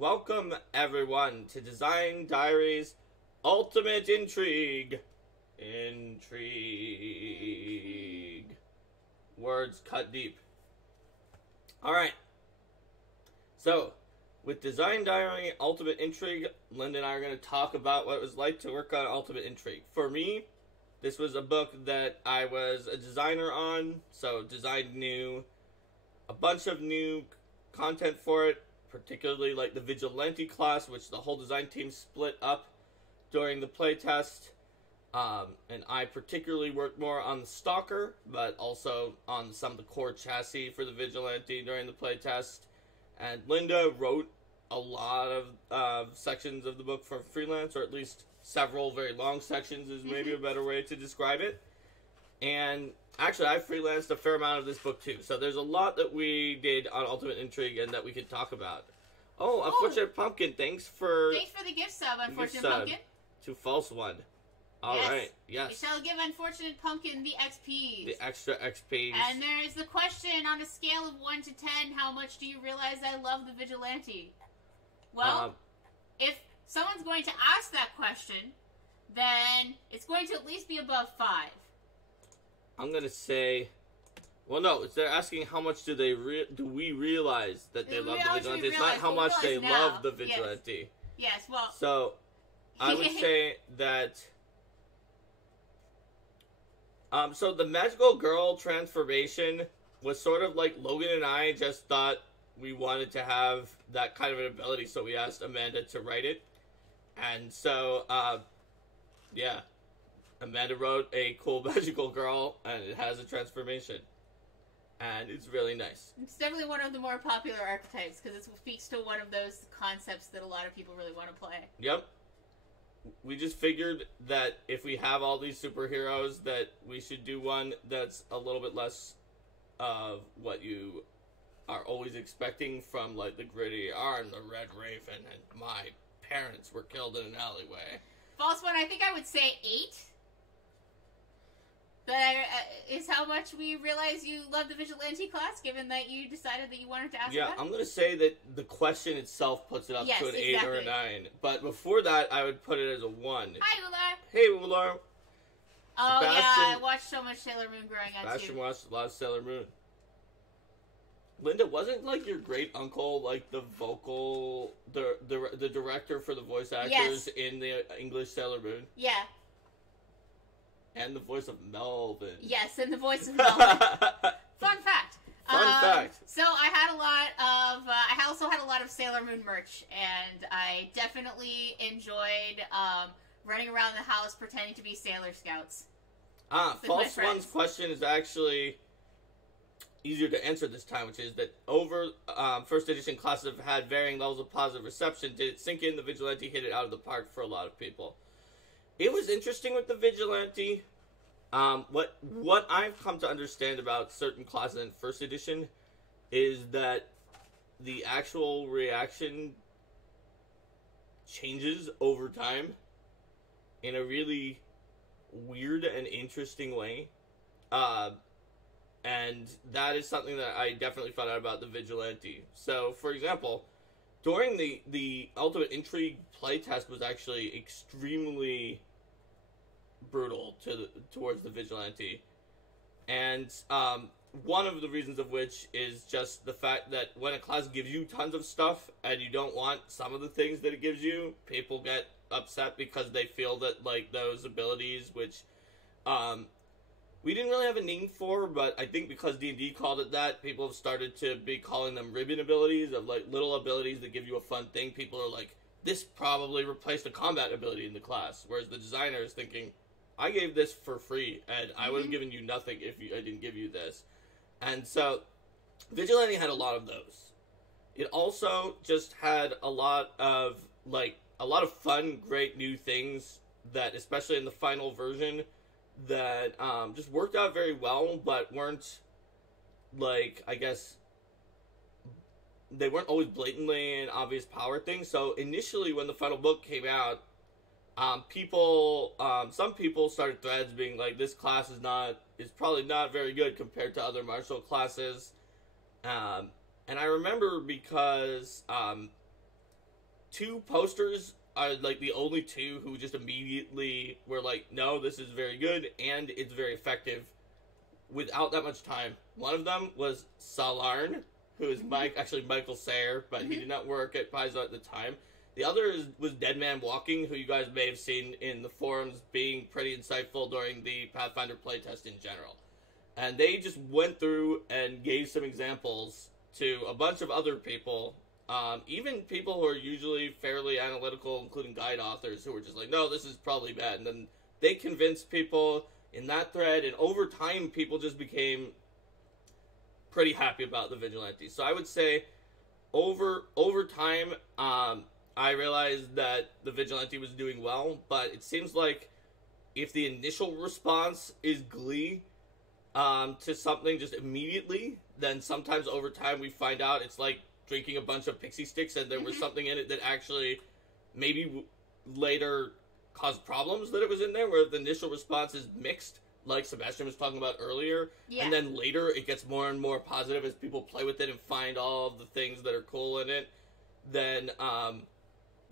welcome everyone to Diaries Ultimate Intrigue. Intrigue. Words cut deep. Alright. So, with Diary Ultimate Intrigue, Linda and I are going to talk about what it was like to work on Ultimate Intrigue. For me, this was a book that I was a designer on, so designed a bunch of new content for it, particularly like the Vigilante class, which the whole design team split up during the playtest. And I particularly worked more on the Stalker, but also on some of the core chassis for the Vigilante during the playtest. And Linda wrote a lot of sections of the book for freelance, or at least several very long sections is maybe a better way to describe it. And actually, I freelanced a fair amount of this book too, so there's a lot that we did on Ultimate Intrigue and that we could talk about. Oh, Unfortunate Pumpkin, thanks for the gift sub, Unfortunate Pumpkin. To False One. Alright, yes. We shall give Unfortunate Pumpkin the XPs. The extra XPs. And there's the question, on a scale of 1 to 10, how much do you realize I love the Vigilante? Well, if someone's going to ask that question, then it's going to at least be above 5. I'm going to say... Well, no, they're asking how much do we realize that they love the Vigilante. It's not how much they love the Vigilante. Yes, well... So, I would say that... So the Magical Girl transformation was sort of like Logan and I just thought we wanted to have that kind of an ability, so we asked Amanda to write it. And so, yeah, Amanda wrote a cool Magical Girl, and it has a transformation. And it's really nice. It's definitely one of the more popular archetypes, because it speaks to one of those concepts that a lot of people really want to play. Yep. We just figured that if we have all these superheroes, that we should do one that's a little bit less of what you are always expecting from, like, the gritty, I'm the Red Raven, and my parents were killed in an alleyway. False One, I think I would say 8. That is how much we realize you love the Vigilante class, given that you decided that you wanted to ask about it? Yeah, I'm going to say that the question itself puts it up to an 8 or a 9. But before that, I would put it as a 1. Hi, Ular. Hey, Ular. Oh, Sebastian, yeah, I watched so much Sailor Moon growing up, Sebastian watched a lot of Sailor Moon. Linda, wasn't, like, your great-uncle, like, the vocal, the director for the voice actors in the English Sailor Moon? Yeah. And the voice of Melvin. Yes, and the voice of Melvin. Fun fact. Fun fact. So I had a lot of, I also had a lot of Sailor Moon merch, and I definitely enjoyed running around the house pretending to be Sailor Scouts. False One's question is actually easier to answer this time, which is that over first edition classes have had varying levels of positive reception. Did it sink in? The Vigilante hit it out of the park for a lot of people. It was interesting with the Vigilante. What I've come to understand about certain classes in first edition is that the actual reaction changes over time in a really weird and interesting way. And that is something that I definitely found out about the Vigilante. So, for example, during the Ultimate Intrigue playtest was actually extremely brutal towards the Vigilante. And one of the reasons of which is just the fact that when a class gives you tons of stuff and you don't want some of the things that it gives you, people get upset because they feel that, like, those abilities, which we didn't really have a name for, but I think because D&D called it that, people have started to be calling them ribbon abilities, of, like, little abilities that give you a fun thing. People are like, this probably replaced a combat ability in the class, whereas the designer is thinking, I gave this for free, and I would have given you nothing if I didn't give you this. And so, Vigilante had a lot of those. It also just had a lot of fun, great new things that, especially in the final version, that just worked out very well, but weren't, like, I guess, they weren't always blatantly an obvious power thing. So initially, when the final book came out, some people started threads being like, this class is probably not very good compared to other martial classes. And I remember because two posters are like the only two who just immediately were like, no, this is very good and it's very effective without that much time. One of them was Salarn, who is Michael Sayer, but he did not work at Paizo at the time. The other was Dead Man Walking, who you guys may have seen in the forums being pretty insightful during the Pathfinder playtest in general. And they just went through and gave some examples to a bunch of other people, even people who are usually fairly analytical, including guide authors, who were just like, no, this is probably bad. And then they convinced people in that thread, and over time, people just became pretty happy about the Vigilante. So I would say, over time, I realized that the Vigilante was doing well, but it seems like if the initial response is glee to something just immediately, then sometimes over time we find out it's like drinking a bunch of pixie sticks and there was something in it that actually maybe later caused problems that it was in there, where the initial response is mixed, like Sebastian was talking about earlier, and then later it gets more and more positive as people play with it and find all of the things that are cool in it. Then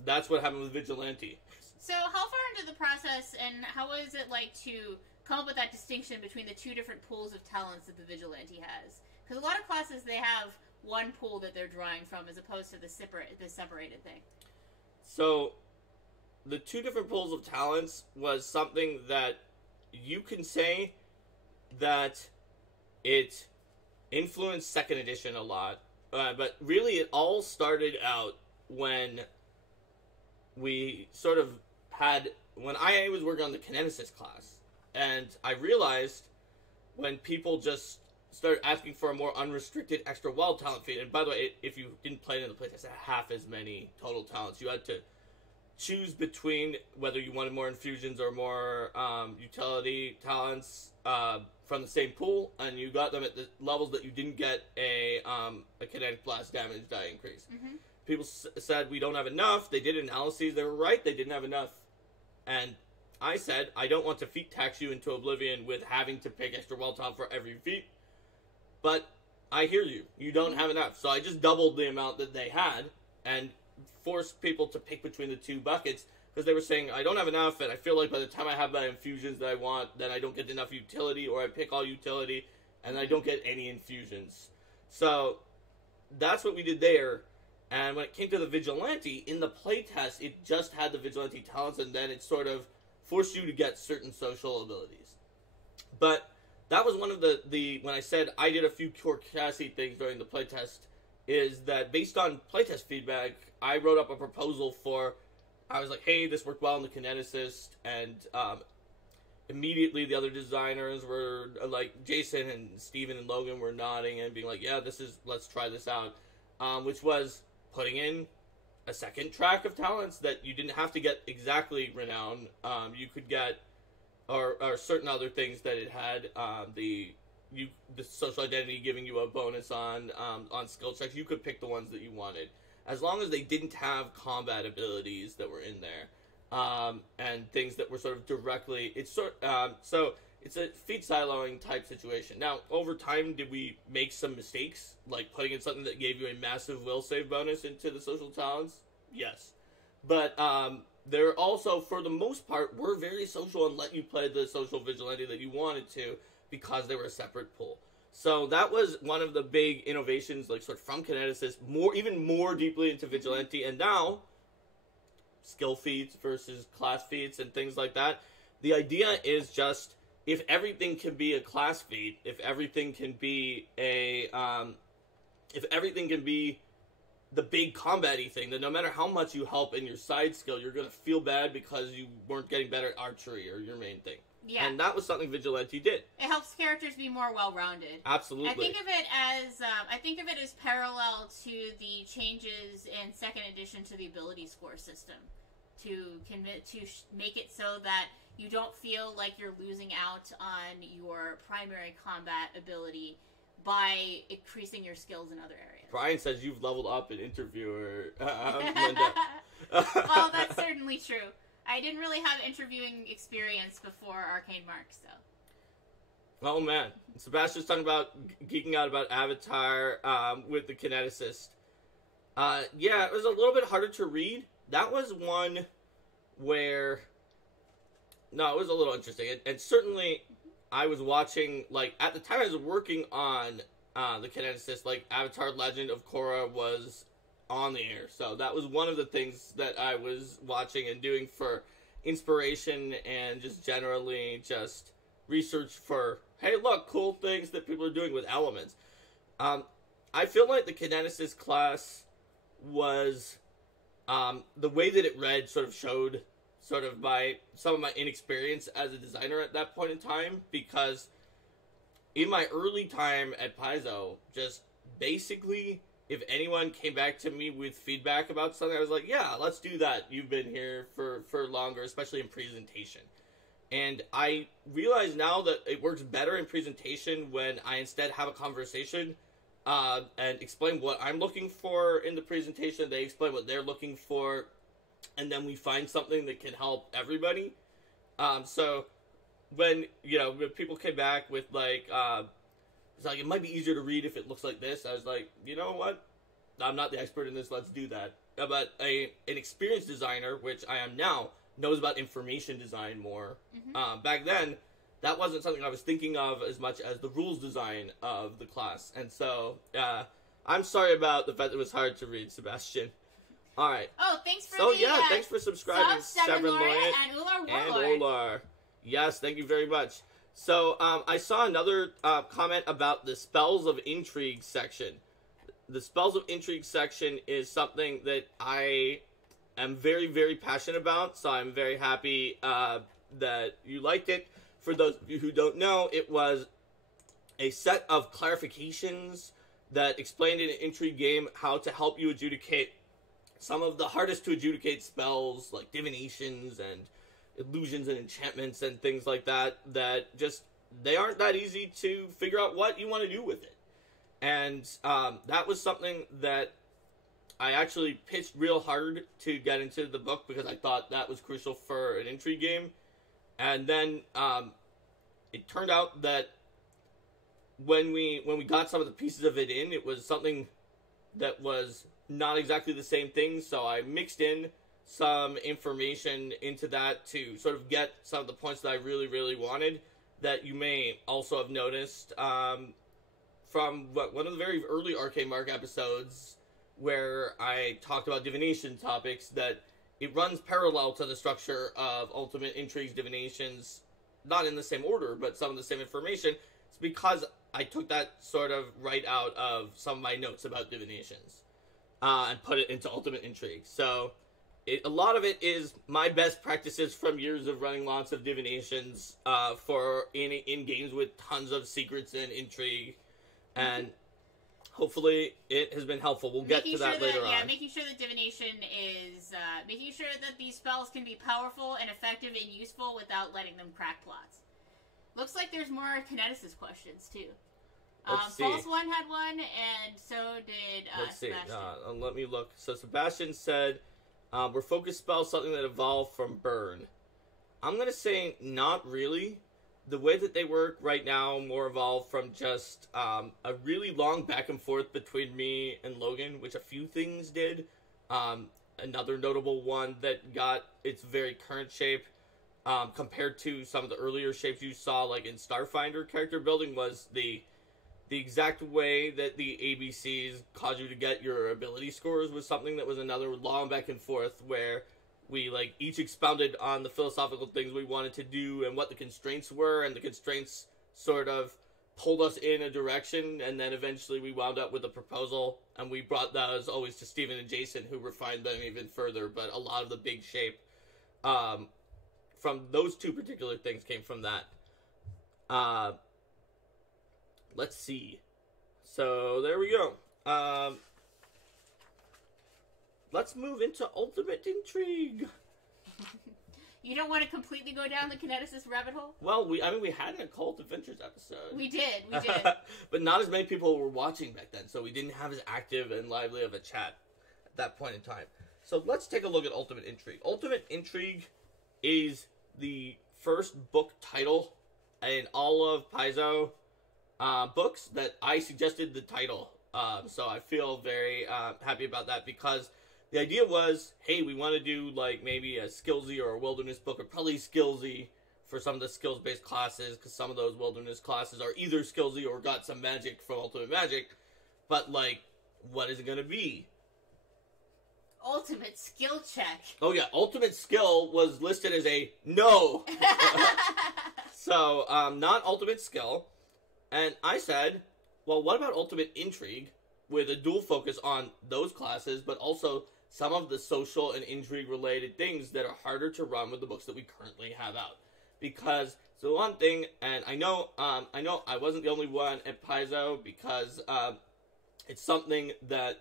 that's what happened with Vigilante. So how far into the process, and how is it like to come up with that distinction between the two different pools of talents that the Vigilante has? Because a lot of classes, they have one pool that they're drawing from as opposed to the separated thing. So the two different pools of talents was something that you can say that it influenced second edition a lot, but really it all started out when we sort of had, when I was working on the Kineticist class, and I realized when people just started asking for a more unrestricted extra wild talent feat, and by the way, if you didn't play it in the playtest, it had half as many total talents. You had to choose between whether you wanted more infusions or more utility talents from the same pool, and you got them at the levels that you didn't get a kinetic blast damage die increase. People said, we don't have enough. They did analyses. They were right. They didn't have enough. And I said, I don't want to feat tax you into oblivion with having to pick extra wild talent for every feat. But I hear you. You don't have enough. So I just doubled the amount that they had and forced people to pick between the two buckets, because they were saying, I don't have enough, and I feel like by the time I have my infusions that I want, then I don't get enough utility, or I pick all utility, and I don't get any infusions. So that's what we did there. And when it came to the Vigilante, in the playtest, it just had the Vigilante talents, and then it sort of forced you to get certain social abilities. But that was one of the when I said I did a few core chassis things during the playtest, is that based on playtest feedback, I wrote up a proposal for, I was like, hey, this worked well in the Kineticist, and immediately the other designers were, like, Jason and Steven and Logan were nodding and being like, yeah, let's try this out, which was putting in a second track of talents that you didn't have to get exactly renown. You could get, or certain other things that it had, the social identity giving you a bonus on skill checks. You could pick the ones that you wanted, as long as they didn't have combat abilities that were in there, and things that were sort of directly. So it's a feat siloing type situation. Now, over time, did we make some mistakes, like putting in something that gave you a massive will save bonus into the social talents? Yes. But they're also, for the most part, were very social and let you play the social Vigilante that you wanted to, because they were a separate pool. So that was one of the big innovations, like, sort of from Kineticist, even more deeply into Vigilante, and now skill feats versus class feats and things like that. The idea is just, if everything can be a class feat, if everything can be the big combat-y thing, then no matter how much you help in your side skill, you're going to feel bad because you weren't getting better at archery or your main thing. Yeah. And that was something Vigilante did. It helps characters be more well-rounded. Absolutely. I think of it as parallel to the changes in second edition to the ability score system, to make it so that you don't feel like you're losing out on your primary combat ability by increasing your skills in other areas. Brian says you've leveled up in Interviewer, Linda. Well, that's certainly true. I didn't really have interviewing experience before Arcane Marks, so. Oh, man. Sebastian's talking about geeking out about Avatar with the Kineticist. Yeah, it was a little bit harder to read. That was one where... No, it was a little interesting. And certainly, I was watching, like, at the time I was working on the Kineticist, like, Avatar Legend of Korra was on the air. So that was one of the things that I was watching and doing for inspiration and just generally just research for, hey, look, cool things that people are doing with elements. I feel like the Kineticist class was, the way that it read sort of showed sort of some of my inexperience as a designer at that point in time, because in my early time at Paizo, just basically, if anyone came back to me with feedback about something, I was like, yeah, let's do that. You've been here for longer, especially in presentation. And I realize now that it works better in presentation when I instead have a conversation and explain what I'm looking for in the presentation. They explain what they're looking for, and then we find something that can help everybody. So when people came back with like, it's like, it might be easier to read if it looks like this, I was like, you know what? I'm not the expert in this, let's do that. But an experienced designer, which I am now, knows about information design more. Mm-hmm. Back then, that wasn't something I was thinking of as much as the rules design of the class. And so, I'm sorry about the fact that it was hard to read, Sebastian. All right. Oh, thanks for thanks for subscribing, Severin Laureate and Ular and Warlord. Olar. Yes, thank you very much. So, I saw another comment about the Spells of Intrigue section. The Spells of Intrigue section is something that I am very, very passionate about, so I'm very happy that you liked it. For those of you who don't know, it was a set of clarifications that explained in an Intrigue game how to help you adjudicate some of the hardest to adjudicate spells, like divinations and illusions and enchantments and things like that, that just, they aren't that easy to figure out what you want to do with it. And that was something that I actually pitched real hard to get into the book because I thought that was crucial for an Intrigue game. And then it turned out that when we got some of the pieces of it in, it was something that was not exactly the same thing, so I mixed in some information into that to sort of get some of the points that I really, really wanted, that you may also have noticed from one of the very early Arcane Mark episodes where I talked about divination topics, that it runs parallel to the structure of Ultimate Intrigue's divinations, not in the same order, but some of the same information. It's because I took that sort of right out of some of my notes about divinations and put it into Ultimate Intrigue. So a lot of it is my best practices from years of running lots of divinations for in games with tons of secrets and intrigue, and hopefully it has been helpful. We'll get to that later on. Yeah, making sure that divination is making sure that these spells can be powerful and effective and useful without letting them crack plots. Looks like there's more Kineticist questions too. False One had one, and so did Sebastian. Let me look. So Sebastian said, were focus spells something that evolved from Burn? I'm going to say not really. The way that they work right now more evolved from just a really long back and forth between me and Logan, which a few things did. Another notable one that got its very current shape compared to some of the earlier shapes you saw, like in Starfinder character building, was the exact way that the ABCs caused you to get your ability scores was something that was another long back and forth where we each expounded on the philosophical things we wanted to do and what the constraints were, and the constraints sort of pulled us in a direction, and then eventually we wound up with a proposal, and we brought those always to Steven and Jason, who refined them even further. But a lot of the big shape from those two particular things came from that. Let's see. So, there we go. Let's move into Ultimate Intrigue. You don't want to completely go down the Kineticist rabbit hole? Well, we had an Occult Adventures episode. We did. But not as many people were watching back then, so we didn't have as active and lively of a chat at that point in time. So let's take a look at Ultimate Intrigue. Ultimate Intrigue is the first book title in all of Paizo books that I suggested the title So I feel very happy about that, because the idea was, hey, we want to do like maybe a skillsy or a wilderness book, or probably skillsy for some of the skills-based classes, because some of those wilderness classes are either skillsy or got some magic from Ultimate Magic. But, like, what is it going to be? Ultimate skill check. Oh, yeah. Ultimate skill was listed as a no. So, not ultimate skill. And I said, well, what about ultimate intrigue with a dual focus on those classes, but also some of the social and intrigue-related things that are harder to run with the books that we currently have out? Because the one thing, and I know I wasn't the only one at Paizo, because it's something that,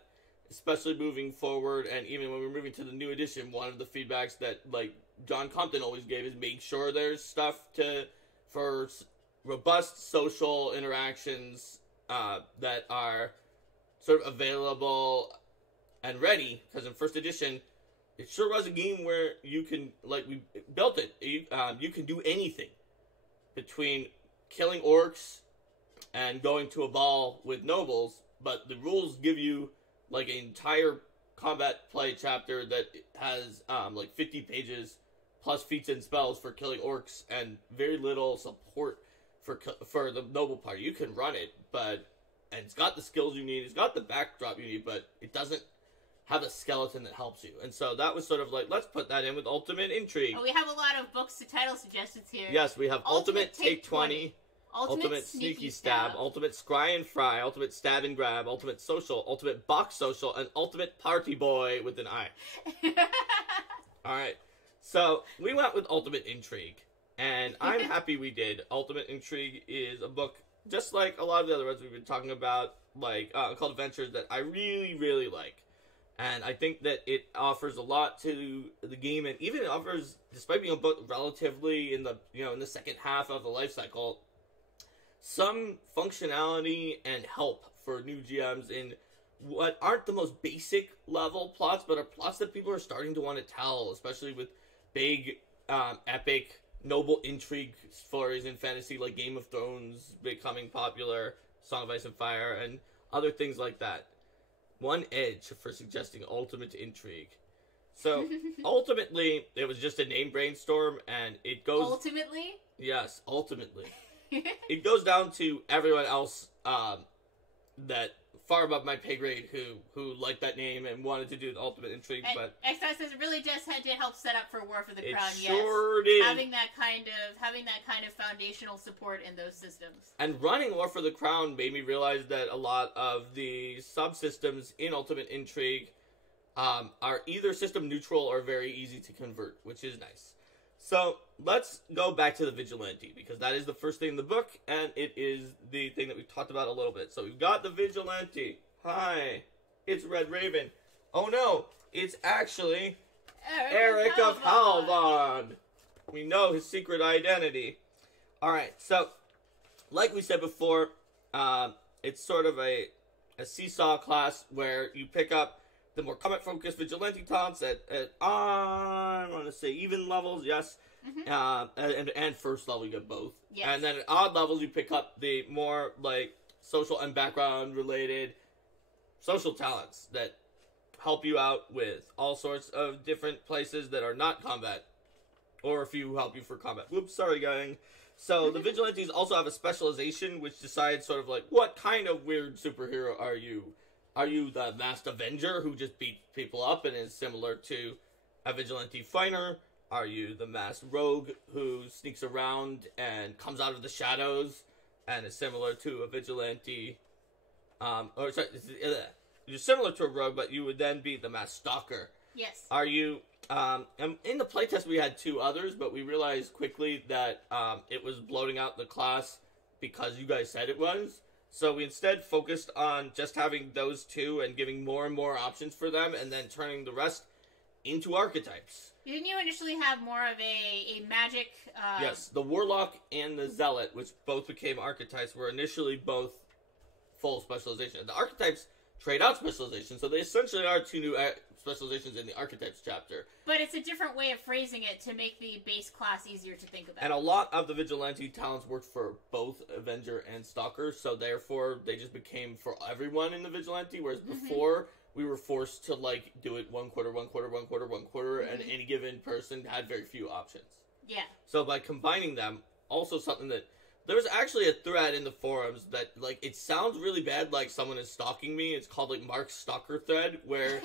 especially moving forward, and even when we're moving to the new edition, one of the feedbacks that like John Compton always gave is make sure there's stuff for robust social interactions that are sort of available and ready. Because in first edition, it sure was a game where you can, like, we built it. You can do anything between killing orcs and going to a ball with nobles, but the rules give you, like, an entire combat play chapter that has, like, 50 pages, plus feats and spells for killing orcs, and very little support for the noble party. You can run it, and it's got the skills you need, it's got the backdrop you need, but it doesn't have a skeleton that helps you. And so that was sort of like, let's put that in with Ultimate Intrigue. Oh, we have a lot of books to title suggestions here. Yes, we have Ultimate Take 20, Ultimate Sneaky Stab, Ultimate Scry and Fry, Ultimate Stab and Grab, Ultimate Social, Ultimate Box Social, and Ultimate Party Boy with an I. Alright, so we went with Ultimate Intrigue, and I'm happy we did. Ultimate Intrigue is a book, just like a lot of the other ones we've been talking about, like called Adventures, that I really, really like. And I think that it offers a lot to the game, and even it offers, despite being a book relatively in the second half of the life cycle, some functionality and help for new GMs in what aren't the most basic level plots, but are plots that people are starting to want to tell, especially with big, epic, noble intrigue stories in fantasy like Game of Thrones becoming popular, Song of Ice and Fire, and other things like that. One edge for suggesting Ultimate Intrigue. So, ultimately, it was just a name brainstorm, and it goes... Ultimately? Yes, ultimately. It goes down to everyone else that far above my pay grade who liked that name and wanted to do the Ultimate Intrigue, and but... Exile says it really just had to help set up for War for the Crown, yes. It sure did. Having that kind of foundational support in those systems. And running War for the Crown made me realize that a lot of the subsystems in Ultimate Intrigue are either system neutral or very easy to convert, which is nice. So, let's go back to the Vigilante, because that is the first thing in the book, and it is the thing that we've talked about a little bit. So, we've got the Vigilante. Hi, it's Red Raven. Oh no, it's actually Eric of Halvon. We know his secret identity. Alright, so, like we said before, it's sort of a seesaw class where you pick up the more combat-focused Vigilante talents at I want to say even levels, yes, and first level you get both. Yes. And then at odd levels you pick up the more, like, social and background-related social talents that help you out with all sorts of different places that are not combat, or a few help you for combat. Whoops, sorry, gang. So the Vigilantes also have a specialization which decides sort of like, what kind of weird superhero are you? Are you the Masked Avenger who just beats people up and is similar to a Vigilante Fighter? Are you the Masked Rogue who sneaks around and comes out of the shadows and is similar to a Vigilante? You're similar to a Rogue, but you would then be the Masked Stalker. Yes. Are you... in the playtest we had two others, but we realized quickly that it was bloating out the class because you guys said it was. So we instead focused on just having those two and giving more and more options for them, and then turning the rest into archetypes. Didn't you initially have more of a magic... Yes, the Warlock and the Zealot, which both became archetypes, were initially both full specialization. The archetypes trade out specializations. So they essentially are 2 new specializations in the Archetypes chapter. But it's a different way of phrasing it to make the base class easier to think about. And a lot of the Vigilante talents worked for both Avenger and Stalker, so therefore they just became for everyone in the Vigilante, whereas before we were forced to, like, do it 1 quarter, 1 quarter, 1 quarter, 1 quarter, and any given person had very few options. Yeah. So by combining them, also something that... There was actually a thread in the forums that, like, it sounds really bad, like someone is stalking me. It's called, like, Mark's Stalker thread, where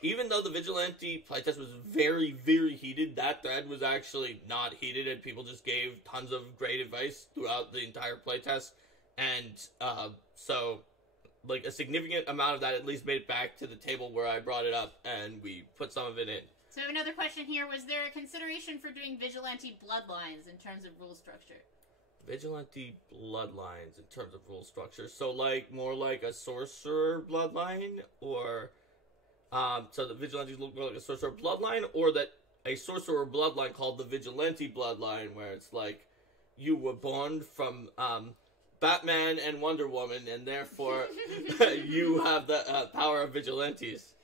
even though the Vigilante playtest was very, very heated, that thread was actually not heated, and people just gave tons of great advice throughout the entire playtest. And so, like, a significant amount of that at least made it back to the table where I brought it up, and we put some of it in. So another question here, was there a consideration for doing Vigilante bloodlines in terms of rule structure? Vigilante bloodlines in terms of rule structure. So, like, more like a sorcerer bloodline? Or, so the Vigilantes look more like a sorcerer bloodline? Or that a sorcerer bloodline called the Vigilante bloodline, where it's like, you were born from, Batman and Wonder Woman, and therefore you have the power of Vigilantes.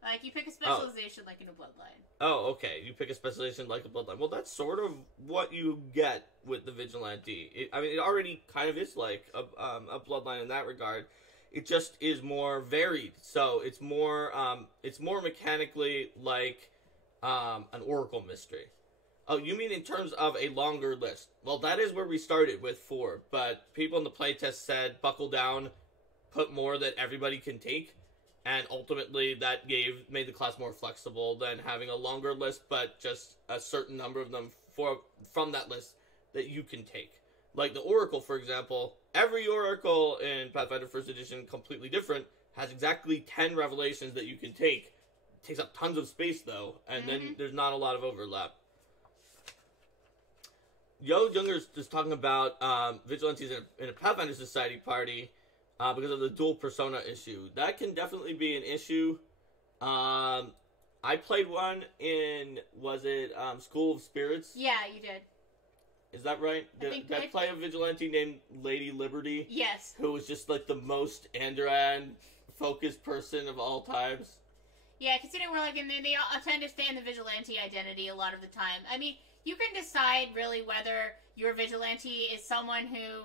Like, you pick a specialization like in a bloodline. Oh, okay. You pick a specialization like a bloodline. Well, that's sort of what you get with the Vigilante. It already kind of is like a bloodline in that regard. It just is more varied. So it's more mechanically like an Oracle mystery. Oh, you mean in terms of a longer list? Well, that is where we started with 4, but people in the playtest said, buckle down, put more that everybody can take, and ultimately that made the class more flexible than having a longer list, but just a certain number of them from that list that you can take. Like the Oracle, for example, every Oracle in Pathfinder 1st Edition, completely different, has exactly 10 revelations that you can take. It takes up tons of space, though, and then there's not a lot of overlap. Yo Junger's just talking about Vigilantes in a Pathfinder Society party because of the dual persona issue. That can definitely be an issue. I played one in, was it School of Spirits? Yeah, you did. Is that right? Did I play a Vigilante named Lady Liberty? Yes. Who was just like the most Andran-focused person of all times? Yeah, considering we're like, and they all tend to stay in the Vigilante identity a lot of the time. I mean, you can decide really whether your Vigilante is someone who,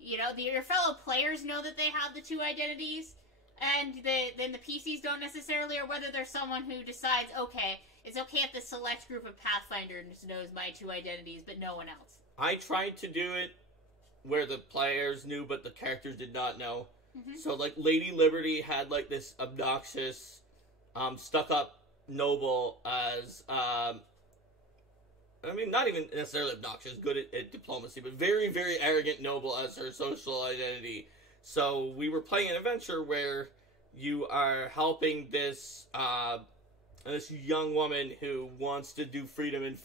you know, your fellow players know that they have the 2 identities, and then the PCs don't necessarily, or whether they're someone who decides, okay, it's okay if the select group of Pathfinders knows my 2 identities, but no one else. I tried to do it where the players knew, but the characters did not know. So, like, Lady Liberty had, like, this obnoxious, stuck-up noble as, I mean, not even necessarily obnoxious, good at diplomacy, but very, very arrogant noble as her social identity. So we were playing an adventure where you are helping this young woman who wants to do freedom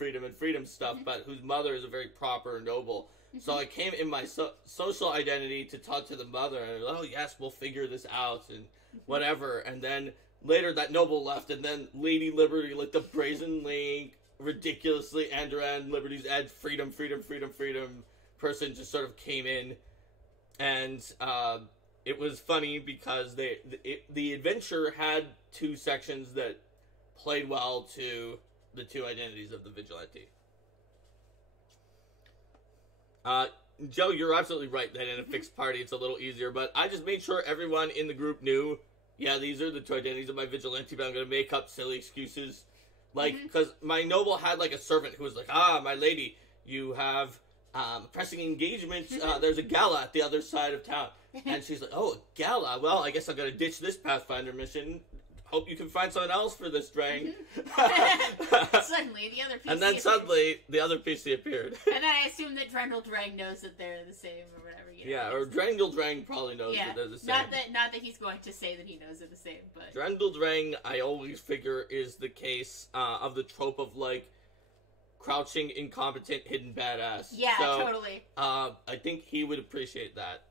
stuff, but whose mother is a very proper noble. So I came in my social identity to talk to the mother, and oh yes, we'll figure this out, and whatever. And then later that noble left, and then Lady Liberty, like the brazenly, ridiculously Andran Liberty's Ed freedom person just sort of came in, and it was funny because the adventure had 2 sections that played well to the 2 identities of the Vigilante. Joe, you're absolutely right that in a fixed party it's a little easier, but I just made sure everyone in the group knew, yeah, these are the 2 identities of my Vigilante, but I'm going to make up silly excuses. Like, because my noble had, like, a servant who was like, my lady, you have pressing engagement. There's a gala at the other side of town. And she's like, oh, a gala? Well, I guess I'm going to ditch this Pathfinder mission. Hope you can find someone else for this Drang. Suddenly, the other PC And then suddenly, the other PC appeared. And then I assume that Drendel Drang knows that they're the same or whatever. You know, yeah, or Drendel Drang probably knows that they're the same. Not that he's going to say that he knows they're the same, but... Drendel Drang, I always figure, is the case of the trope of, like, crouching, incompetent, hidden badass. Yeah, so, totally. I think he would appreciate that.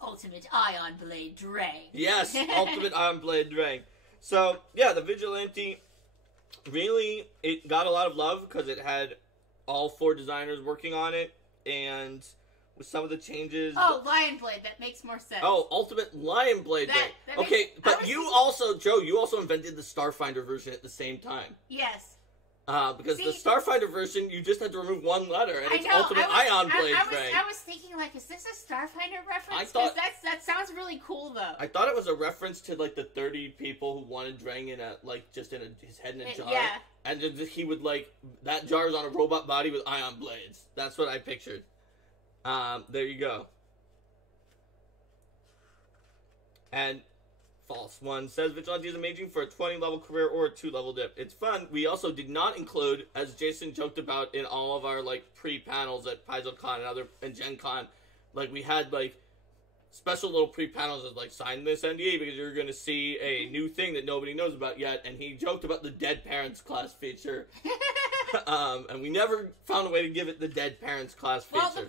Ultimate Ion Blade Drang. Yes, Ultimate Ion Blade Drang. So, yeah, the Vigilante, really, it got a lot of love because it had all 4 designers working on it, and with some of the changes. Oh, Lion Blade, that makes more sense. Oh, Ultimate Lion Blade. Okay, but you also invented the Starfinder version at the same time. Yes. Because the Starfinder version, you just had to remove one letter, and it's Ultimate Ion Blade thing. I was thinking, like, is this a Starfinder reference? Because that sounds really cool, though. I thought it was a reference to, like, the 30 people who wanted Drang in his head in a jar. Yeah. And he would, like, that jar is on a robot body with ion blades. That's what I pictured. There you go. And False One says, Vigilante is amazing for a 20-level career or a 2-level dip. It's fun. We also did not include, as Jason joked about in all of our, like, pre-panels at PaizoCon and Gen Con, like, we had, like, special little pre-panels of, like, sign this NDA because you're going to see a new thing that nobody knows about yet, and he joked about the Dead Parents class feature. And we never found a way to give it the Dead Parents class feature. Well, the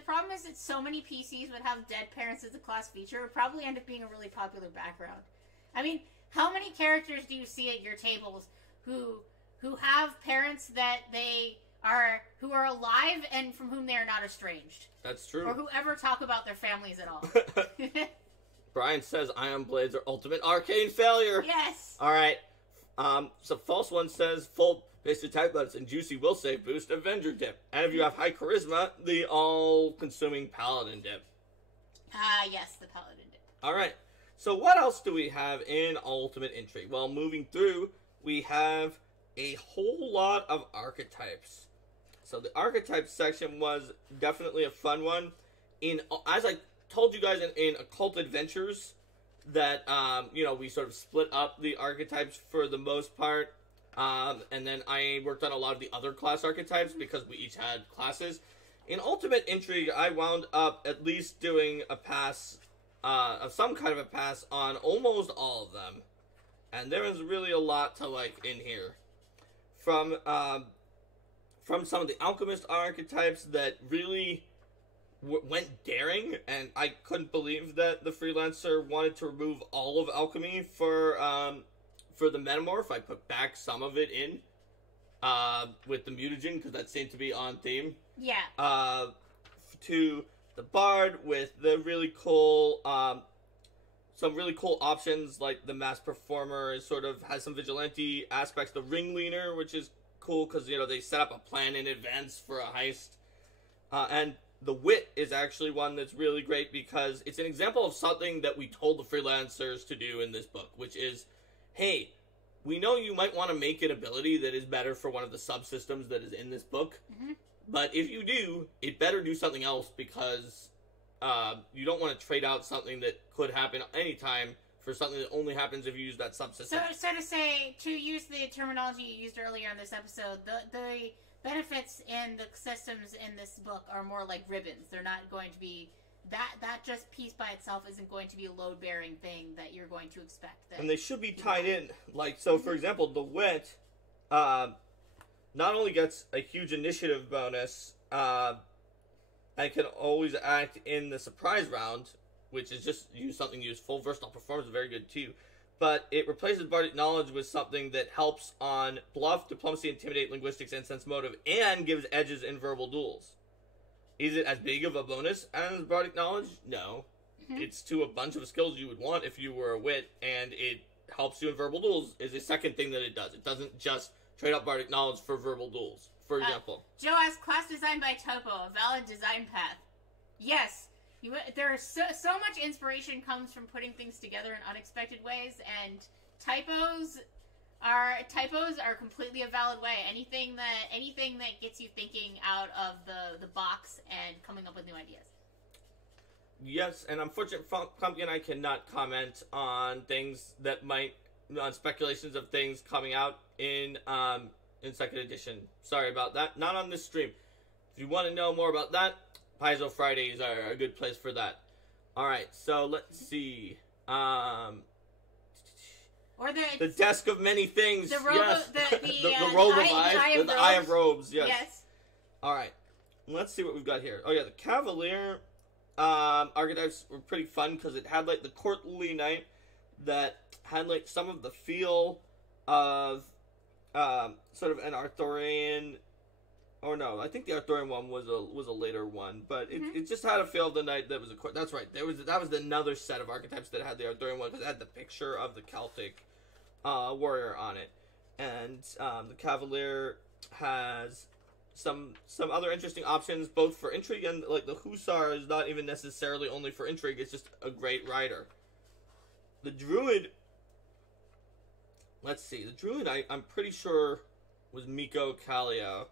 problem is that so many PCs would have Dead Parents as a class feature. It would probably end up being a really popular background. I mean, how many characters do you see at your tables who have parents that who are alive and from whom they are not estranged? That's true. Or who ever talk about their families at all. Brian says Ion Blades are ultimate arcane failure. Yes. All right. So False One says full basic type buttons and juicy will save boost Avenger dip. And if you have high charisma, the all-consuming Paladin dip. Yes, the Paladin dip. All right. So what else do we have in Ultimate Intrigue? Well, moving through, we have a whole lot of archetypes. So the archetypes section was definitely a fun one. As I told you guys in Occult Adventures, that we sort of split up the archetypes for the most part, and then I worked on a lot of the other class archetypes because we each had classes. In Ultimate Intrigue, I wound up at least doing a pass, some kind of a pass on almost all of them, and there is really a lot to like in here. From some of the alchemist archetypes that really went daring, and I couldn't believe that the freelancer wanted to remove all of alchemy for the metamorph. I put back some of it in with the mutagen because that seemed to be on theme. Yeah. To the bard with the really cool some really cool options, like the mass performer sort of has some vigilante aspects. The ringleader, which is cool because they set up a plan in advance for a heist, and the wit is actually one that's really great because it's an example of something that we told the freelancers to do in this book, which is, hey, we know you might want to make an ability that is better for one of the subsystems that is in this book, but if you do, it better do something else because you don't want to trade out something that could happen anytime for something that only happens if you use that subsystem. To use the terminology you used earlier in this episode, the benefits in the systems in this book are more like ribbons. They're not going to be that just piece by itself isn't going to be a load-bearing thing that you're going to expect. And they should be tied in. Like, so for example, the wit not only gets a huge initiative bonus, and can always act in the surprise round, which is just something useful. Versatile performance is very good too. But it replaces Bardic Knowledge with something that helps on Bluff, Diplomacy, Intimidate, Linguistics, and Sense Motive, and gives edges in verbal duels. Is it as big of a bonus as Bardic Knowledge? No. It's to a bunch of skills you would want if you were a wit, and it helps you in verbal duels is the second thing that it does. It doesn't just trade out Bardic Knowledge for verbal duels, for example. Joe asks, class design by Topo, a valid design path. Yes. There is so much inspiration comes from putting things together in unexpected ways, and typos are completely a valid way. Anything that gets you thinking out of the box and coming up with new ideas. Yes, and unfortunately, Pumpkin, I cannot comment on things that on speculations of things coming out in second edition. Sorry about that. Not on this stream. If you want to know more about that, Paizo Fridays are a good place for that. Alright, so let's see. Or the Desk of Many Things. The Eye of Robes, yes. Yes. Alright, let's see what we've got here. Oh yeah, the Cavalier archetypes were pretty fun because it had like the courtly knight that had like some of the feel of sort of an Arthurian or no, I think the Arthurian one was a later one, but it just had a feel of the night that was that's right. That was another set of archetypes that had the Arthurian one because it had the picture of the Celtic warrior on it, and the Cavalier has some other interesting options both for intrigue and like the Hussar is not even necessarily only for intrigue. It's just a great rider. The Druid. Let's see. The Druid, I'm pretty sure, was Miko Kallio.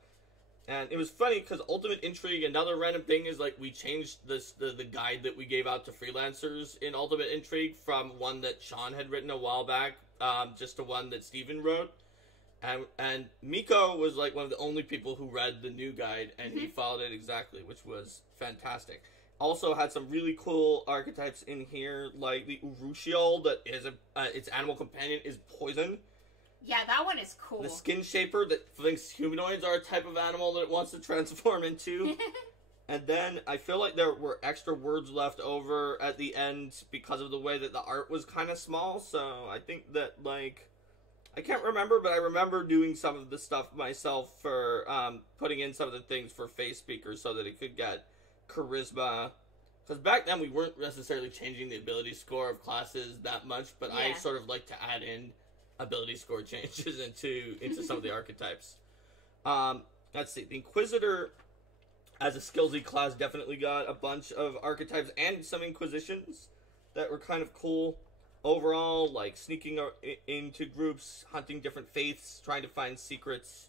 And it was funny because Ultimate Intrigue, another random thing is like we changed the guide that we gave out to freelancers in Ultimate Intrigue from one that Sean had written a while back, just to one that Steven wrote. And Miko was like one of the only people who read the new guide, and he followed it exactly, which was fantastic. Also had some really cool archetypes in here, like the Urushiol, that is its animal companion is poison. Yeah, that one is cool. The Skin Shaper that thinks humanoids are a type of animal that it wants to transform into. And then I feel like there were extra words left over at the end because of the way that the art was kind of small. So I think that, like, I can't remember, but I remember doing some of the stuff myself for putting in some of the things for face speakers so that it could get charisma, because back then we weren't necessarily changing the ability score of classes that much, but I sort of like to add in ability score changes into some of the archetypes. Let's see, the Inquisitor as a skillsy class definitely got a bunch of archetypes and some Inquisitions that were kind of cool overall, like sneaking into groups, hunting different faiths, trying to find secrets.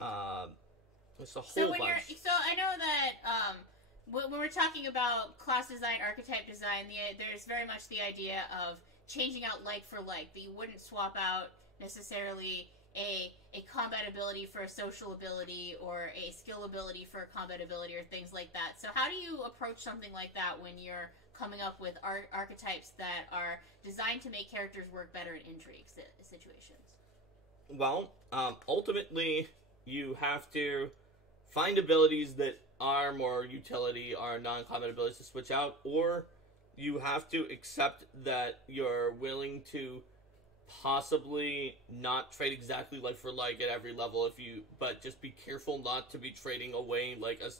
It's a whole bunch. So I know that when we're talking about class design, archetype design, there's very much the idea of changing out like for like, that you wouldn't swap out necessarily a combat ability for a social ability or a skill ability for a combat ability or things like that. So how do you approach something like that when you're coming up with archetypes that are designed to make characters work better in intrigue situations? Well, ultimately, you have to find abilities that are more utility, are non-combat abilities to switch out, or you have to accept that you're willing to possibly not trade exactly like for like at every level, but just be careful not to be trading away like a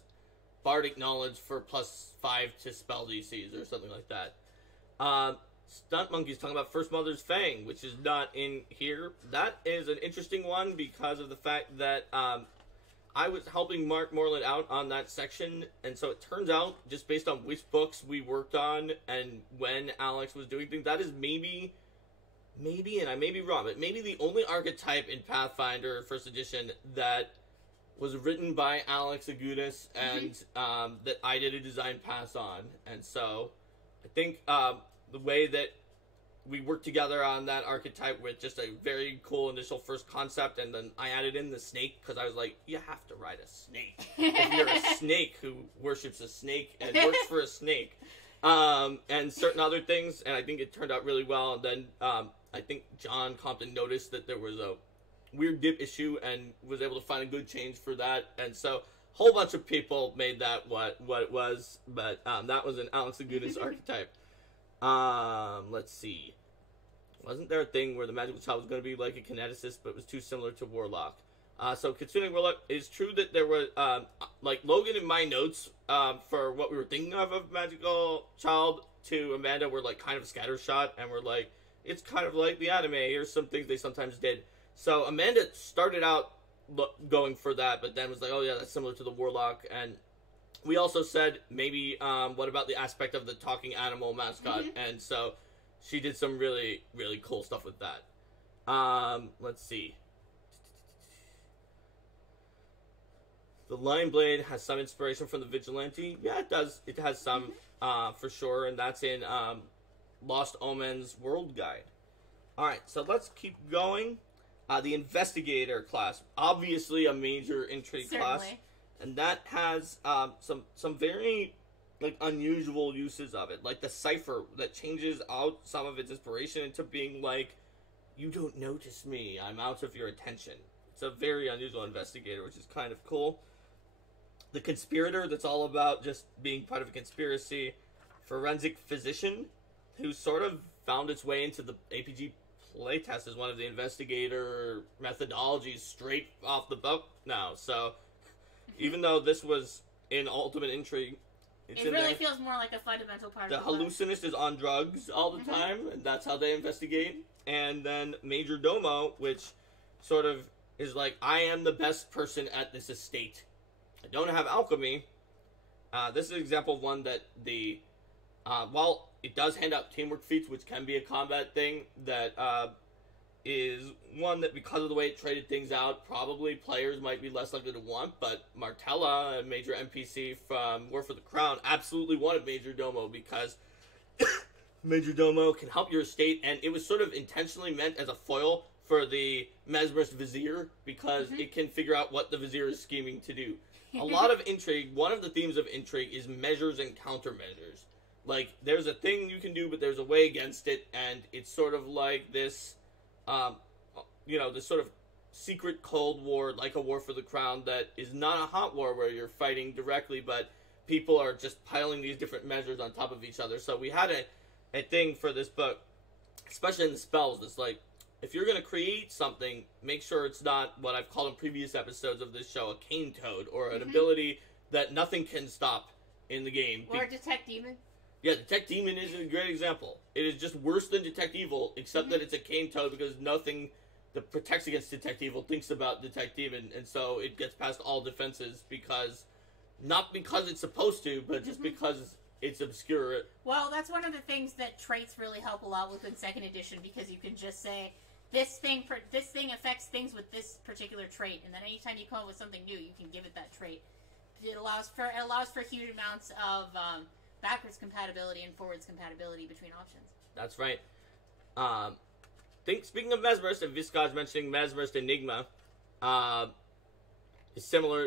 bardic knowledge for +5 to spell DCs or something like that. Stunt Monkey's talking about First Mother's Fang, which is not in here. That is an interesting one because of the fact that I was helping Mark Moreland out on that section, and so it turns out, just based on which books we worked on and when Alex was doing things, that is maybe, and I may be wrong, but maybe the only archetype in Pathfinder 1st edition that was written by Alex Agudas and that I did a design pass on. And so I think the way that we worked together on that archetype with just a very cool initial first concept, and then I added in the snake because I was like, you have to ride a snake if you're a snake who worships a snake and works for a snake, and certain other things, and I think it turned out really well. And then I think John Compton noticed that there was a weird dip issue and was able to find a good change for that, and so a whole bunch of people made that what it was, but that was an Alex Agudas archetype. Let's see. Wasn't there a thing where the magical child was going to be like a kineticist, but it was too similar to Warlock? So considering Warlock, it's true that there was, like Logan in my notes, for what we were thinking of magical child to Amanda were like kind of scattershot, and we're like, it's kind of like the anime. Here's some things they sometimes did. So Amanda started out going for that, but then was like, oh yeah, that's similar to the Warlock. And we also said, maybe, what about the aspect of the talking animal mascot? And so she did some really, really cool stuff with that. Let's see. The Lion Blade has some inspiration from the Vigilante. Yeah, it does. It has some, for sure, and that's in Lost Omen's World Guide. Alright, so let's keep going. The Investigator class. Obviously a major intrigue class. And that has some very like unusual uses of it. Like the cipher that changes out some of its inspiration into being like, you don't notice me, I'm out of your attention. It's a very unusual investigator, which is kind of cool. The Conspirator, that's all about just being part of a conspiracy. Forensic Physician, who sort of found its way into the APG playtest as one of the investigator methodologies straight off the book now. So Even though this was in Ultimate Intrigue, it really feels more like a fundamental part of the hallucinist is on drugs all the time, and that's how they investigate. And then Major Domo, which sort of is like, I am the best person at this estate. I don't have alchemy. This is an example of one that while it does hand out teamwork feats, which can be a combat thing, that is one that, because of the way it traded things out, probably players might be less likely to want, but Martella, a major NPC from War for the Crown, absolutely wanted Major Domo, because Major Domo can help your estate, and it was sort of intentionally meant as a foil for the Mesmerist Vizier, because it can figure out what the Vizier is scheming to do. A lot of intrigue, one of the themes of intrigue is measures and countermeasures. Like, there's a thing you can do, but there's a way against it, and it's sort of like this, this sort of secret Cold War, like a War for the Crown, that is not a hot war where you're fighting directly, but people are just piling these different measures on top of each other. So we had a thing for this book, especially in the spells, that's like, if you're going to create something, make sure it's not what I've called in previous episodes of this show, a cane toad, or an ability that nothing can stop in the game. Or Detect Demon. Yeah, Detect Demon is a great example. It is just worse than Detect Evil, except that it's a cane toad, because nothing that protects against Detect Evil thinks about Detect Demon, and so it gets past all defenses, not because it's supposed to, but just because it's obscure. Well, that's one of the things that traits really help a lot with in 2nd edition, because you can just say, this thing affects things with this particular trait, and then anytime you come up with something new, you can give it that trait. It allows for huge amounts of backwards compatibility and forwards compatibility between options. That's right. Speaking of Mesmerist, and Viscage mentioning Mesmerist Enigma,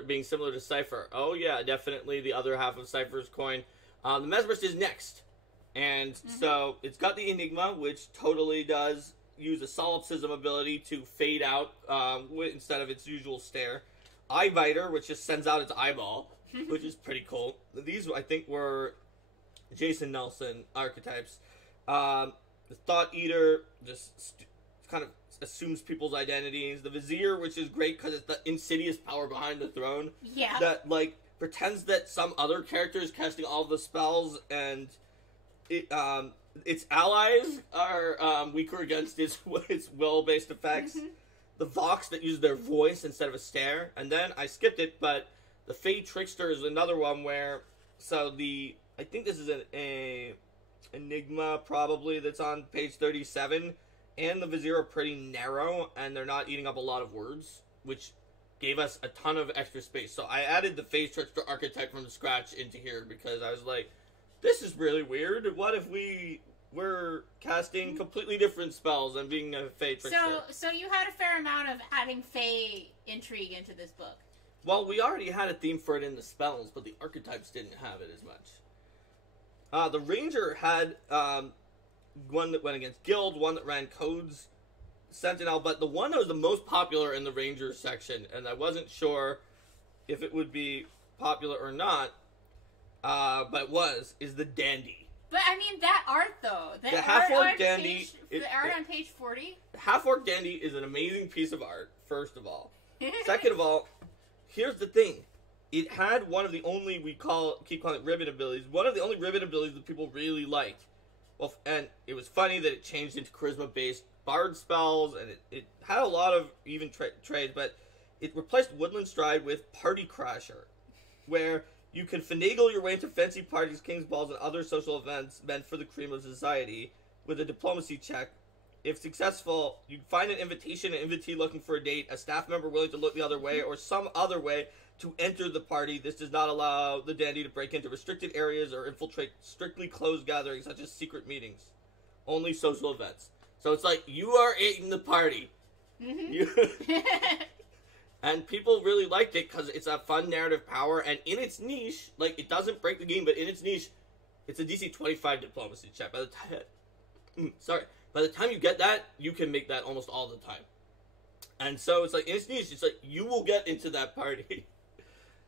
being similar to Cypher. Oh yeah, definitely the other half of Cypher's coin. The Mesmerist is next, and so it's got the Enigma, which totally does use a solipsism ability to fade out instead of its usual stare. Eyebiter, which just sends out its eyeball, which is pretty cool. These, I think, were Jason Nelson archetypes. The Thought Eater just kind of assumes people's identities. The Vizier, which is great because it's the insidious power behind the throne. Yeah. That, like, pretends that some other character is casting all the spells, and its allies are weaker against its will-based effects. The Vox that uses their voice instead of a stare. And then, I skipped it, but the Fey Trickster is another one where, I think this is an Enigma, probably, that's on page 37, and the Vizier are pretty narrow, and they're not eating up a lot of words, which gave us a ton of extra space. So I added the Fey Trickster archetype from scratch into here, because I was like, this is really weird. What if we were casting completely different spells and being a Fey Trickster? So you had a fair amount of adding Fey intrigue into this book. Well, we already had a theme for it in the spells, but the archetypes didn't have it as much. The Ranger had one that went against Guild, one that ran Codes, Sentinel, but the one that was the most popular in the Ranger section, and I wasn't sure if it would be popular or not, but is the Dandy. But, I mean, that art, though. The Half-Orc Dandy... The art on page 40? The Half-Orc Dandy is an amazing piece of art, first of all. Second of all, here's the thing. It had one of the only, keep calling it ribbon abilities, one of the only ribbon abilities that people really liked. Well, and it was funny that it changed into charisma-based bard spells, and it had a lot of even trades, but it replaced Woodland Stride with Party Crasher, where you can finagle your way into fancy parties, king's balls, and other social events meant for the cream of society with a diplomacy check. If successful, you find an invitation, an invitee looking for a date, a staff member willing to look the other way, or some other way to enter the party. This does not allow the dandy to break into restricted areas or infiltrate strictly closed gatherings, such as secret meetings. Only social events. So it's like, you are in the party. And people really liked it because it's a fun narrative power, and in its niche, like, it doesn't break the game, but in its niche, it's a DC 25 diplomacy check. By the time you get that, you can make that almost all the time. And so it's like, in its niche, it's like, you will get into that party.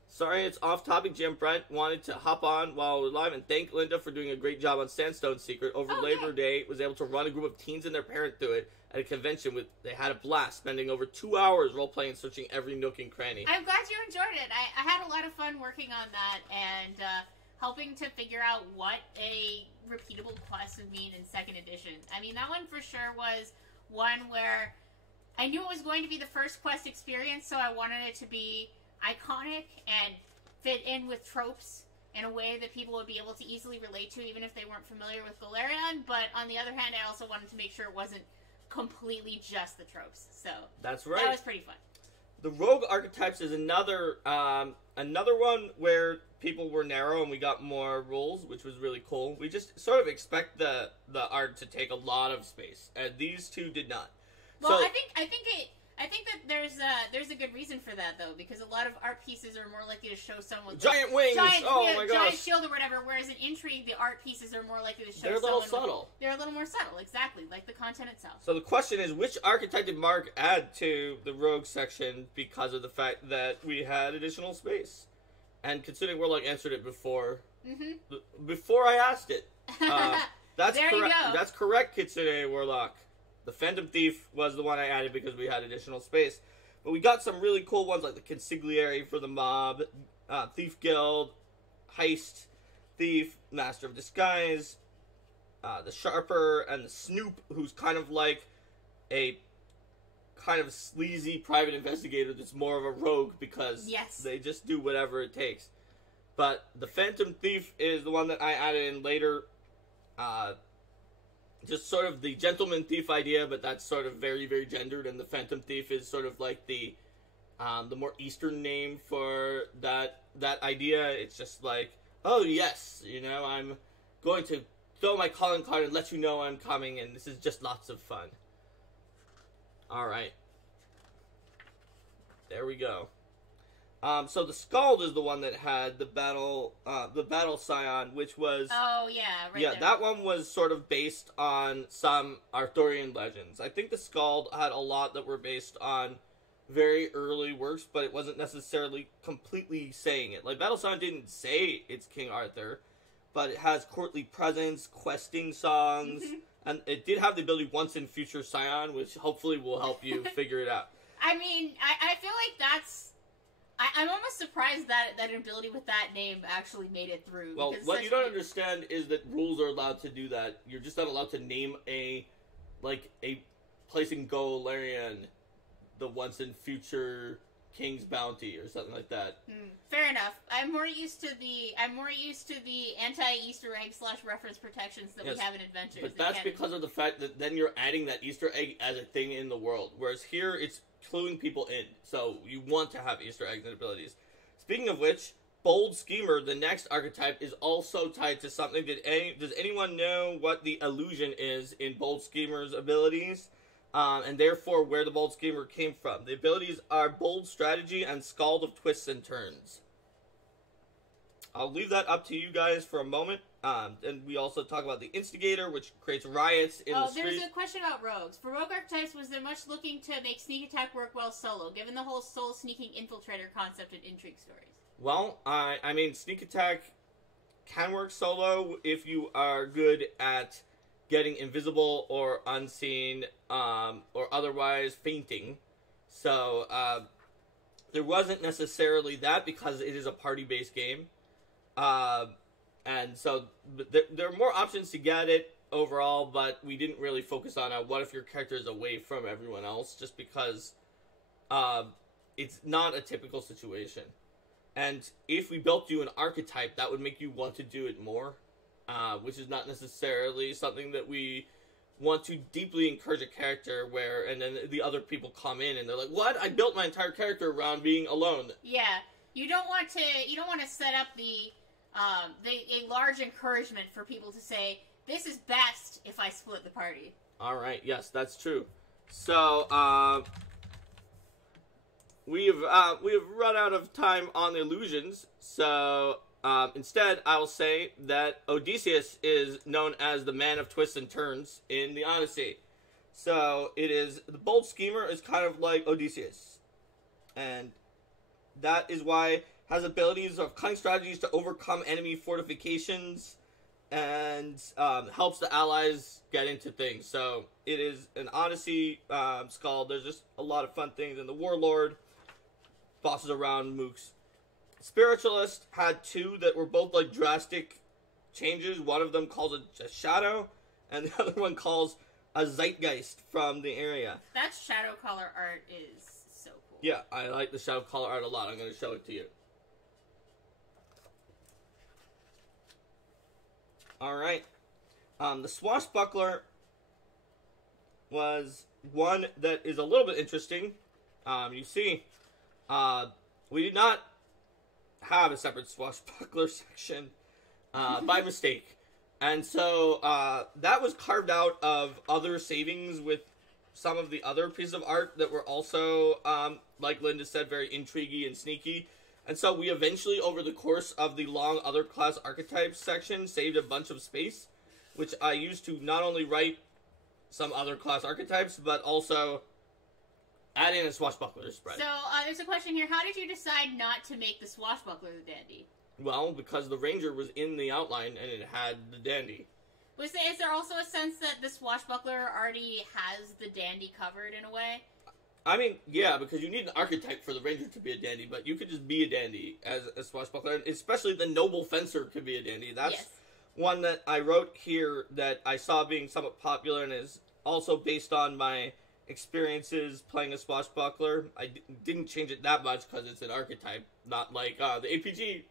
Sorry, it's off topic. Jim Brent wanted to hop on while we're live and thank Linda for doing a great job on Sandstone Secret. Over Labor Day, was able to run a group of teens and their parent through it at a convention. They had a blast, spending over 2 hours role-playing and searching every nook and cranny. I'm glad you enjoyed it. I had a lot of fun working on that and helping to figure out what a repeatable quest would mean in 2nd edition. I mean, that one for sure was one where I knew it was going to be the first quest experience, so I wanted it to be iconic and fit in with tropes in a way that people would be able to easily relate to, even if they weren't familiar with Galarian. But on the other hand, I also wanted to make sure it wasn't completely just the tropes. So that's right. That was pretty fun. The Rogue Archetypes is another one where people were narrow and we got more rules, which was really cool. We just sort of expect the art to take a lot of space, and these two did not. Well, I think that there's a good reason for that, though, because a lot of art pieces are more likely to show someone with giant wings, my gosh, giant shield or whatever. Whereas in Intrigue, the art pieces are more likely to show. They're a little subtle. They're a little more subtle, exactly, like the content itself. So the question is, which archetype did Mark add to the Rogue section because of the fact that we had additional space? And considering Warlock answered it before I asked it, that's there correct. You go. That's correct, Kitsune Warlock. The Phantom Thief was the one I added because we had additional space. But we got some really cool ones like the Consigliere for the mob, Thief Guild, Heist, Thief, Master of Disguise, the Sharper, and the Snoop, who's kind of like a kind of sleazy private investigator that's more of a rogue because they just do whatever it takes. But the Phantom Thief is the one that I added in later. Just sort of the gentleman thief idea, but that's sort of very, very gendered, and the Phantom Thief is sort of like the more Eastern name for that idea. It's just like, oh yes, I'm going to throw my calling card and let you know I'm coming, and this is just lots of fun. All right, there we go. So the Scald is the one that had the battle scion, which was there. That one was sort of based on some Arthurian legends. I think the Scald had a lot that were based on very early works, but it wasn't necessarily completely saying it. Like Battle Scion didn't say it's King Arthur, but it has courtly presence, questing songs, and it did have the ability Once in Future Scion, which hopefully will help you figure it out. I mean, I feel like that's. I'm almost surprised that an ability with that name actually made it through. Well, what you don't understand is that rules are allowed to do that. You're just not allowed to name a place in Galarian the Once in Future King's Bounty or something like that. Fair enough. I'm more used to the anti-Easter egg / reference protections that we have in Adventures. But that's because of the fact that then you're adding that Easter egg as a thing in the world, whereas here it's cluing people in. So you want to have Easter eggs and abilities. Speaking of which, Bold Schemer, the next archetype, is also tied to something. Does anyone know what the illusion is in Bold Schemer's abilities? And therefore where the Bold Schemer came from. The abilities are Bold Strategy and Scald of Twists and Turns. I'll leave that up to you guys for a moment. And we also talk about the Instigator, which creates riots in the street. There's a question about rogues. For rogue archetypes, was there much looking to make sneak attack work well solo, given the whole soul-sneaking infiltrator concept in Intrigue stories? Well, I mean, sneak attack can work solo if you are good at getting invisible or unseen, or otherwise fainting. So, there wasn't necessarily that because it is a party-based game. And so there are more options to get it overall, but we didn't really focus on what if your character is away from everyone else, just because it's not a typical situation. And if we built you an archetype, that would make you want to do it more, which is not necessarily something that we want to deeply encourage a character where, and then the other people come in and they're like, what? I built my entire character around being alone. Yeah. You don't want to set up a large encouragement for people to say, this is best if I split the party. Alright, yes, that's true. So, we have run out of time on the illusions, so instead I will say that Odysseus is known as the man of twists and turns in the Odyssey. So, the Bold Schemer is kind of like Odysseus. And that is why has abilities of cunning strategies to overcome enemy fortifications, and helps the allies get into things. So it is an Odyssey skull. There's just a lot of fun things. And the Warlord bosses around mooks. Spiritualist had 2 that were both like drastic changes. One of them calls a shadow, and the other one calls a zeitgeist from the area. That shadow color art is so cool. Yeah, I like the shadow color art a lot. I'm going to show it to you. Alright. The Swashbuckler was one that is a little bit interesting. You see, we did not have a separate Swashbuckler section by mistake. And so that was carved out of other savings with some of the other pieces of art that were also, like Linda said, very intriguey and sneaky. And so we eventually, over the course of the long other class archetypes section, saved a bunch of space, which I used to not only write some other class archetypes, but also add in a Swashbuckler spread. So there's a question here. How did you decide not to make the Swashbuckler the dandy? Well, because the Ranger was in the outline and it had the dandy. Is there also a sense that the Swashbuckler already has the dandy covered in a way? I mean, yeah, because you need an archetype for the Ranger to be a dandy, but you could just be a dandy as a Swashbuckler, and especially the Noble Fencer could be a dandy. That's one that I wrote here that I saw being somewhat popular and is also based on my experiences playing a Swashbuckler. I didn't change it that much because it's an archetype, not like the APG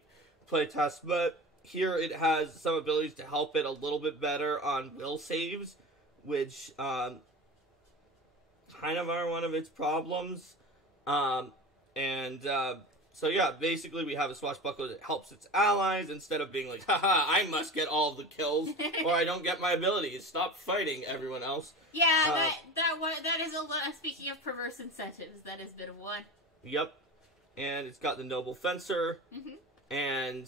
playtest, but here it has some abilities to help it a little bit better on will saves, which kind of are one of its problems. So yeah, basically we have a Swashbuckler that helps its allies instead of being like, haha, I must get all of the kills or I don't get my abilities. Stop fighting everyone else. Yeah, that is a lot. Speaking of perverse incentives, that has been one. Yep. And it's got the Noble Fencer. And,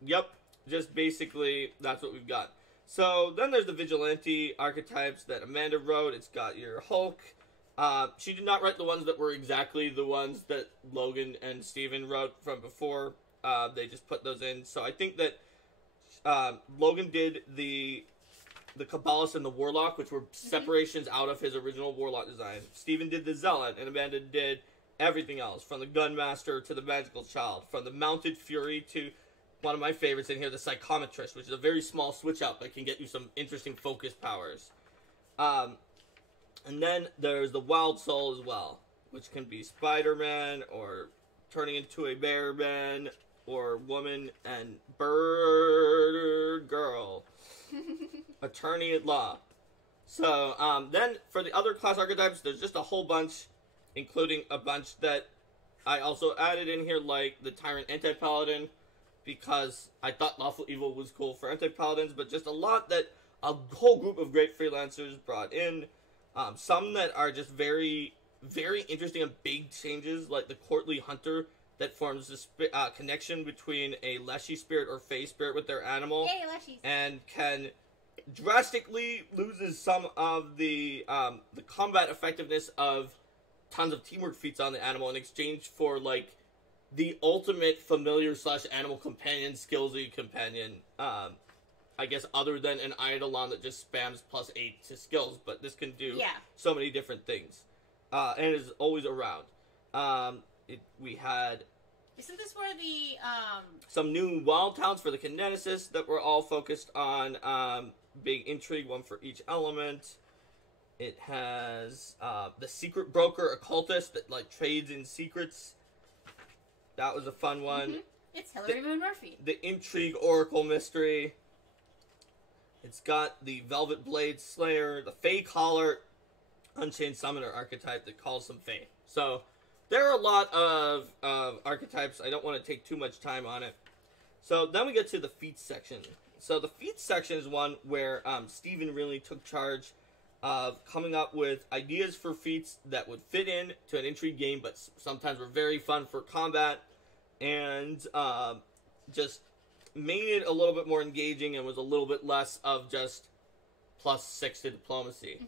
yep, just basically that's what we've got. So then there's the Vigilante Archetypes that Amanda wrote. It's got your Hulk. She did not write the ones that were exactly the ones that Logan and Steven wrote from before. They just put those in. So I think that Logan did the Kabbalist and the Warlock, which were separations out of his original Warlock design. Steven did the Zealot, and Amanda did everything else, from the Gunmaster to the Magical Child, from the Mounted Fury to one of my favorites in here, the Psychometrist, which is a very small switch-out that can get you some interesting focus powers. And then there's the Wild Soul as well, which can be Spider-Man, or turning into a bear-man, or woman and bird girl. Attorney at law. So, then, for the other class archetypes, there's just a whole bunch, including a bunch that I also added in here, like the Tyrant Anti-Paladin, because I thought Lawful Evil was cool for Anti-Paladins, but just a lot that a whole group of great freelancers brought in. Some that are just very, very interesting and big changes, like the Courtly Hunter that forms the connection between a Leshy spirit or Fey spirit with their animal. Yay, Leshies. And can drastically loses some of the combat effectiveness of tons of teamwork feats on the animal in exchange for, like, the ultimate familiar / animal companion, skillsy companion. I guess other than an Eidolon that just spams +8 to skills, but this can do so many different things. And is always around. We had... Isn't this where the, some new wild towns for the Kineticists that were all focused on, big intrigue, one for each element. It has, the Secret Broker Occultist that, like, trades in secrets. That was a fun one. It's Hillary Moon Murphy. The Intrigue Oracle Mystery. It's got the Velvet Blade Slayer, the Fey Collar, Unchained Summoner archetype that calls some Fey. So, there are a lot of archetypes. I don't want to take too much time on it. So, then we get to the Feats section. So, the Feats section is one where Steven really took charge of coming up with ideas for feats that would fit in to an intrigue game, but sometimes were very fun for combat, and just made it a little bit more engaging and was a little bit less of just +6 to diplomacy.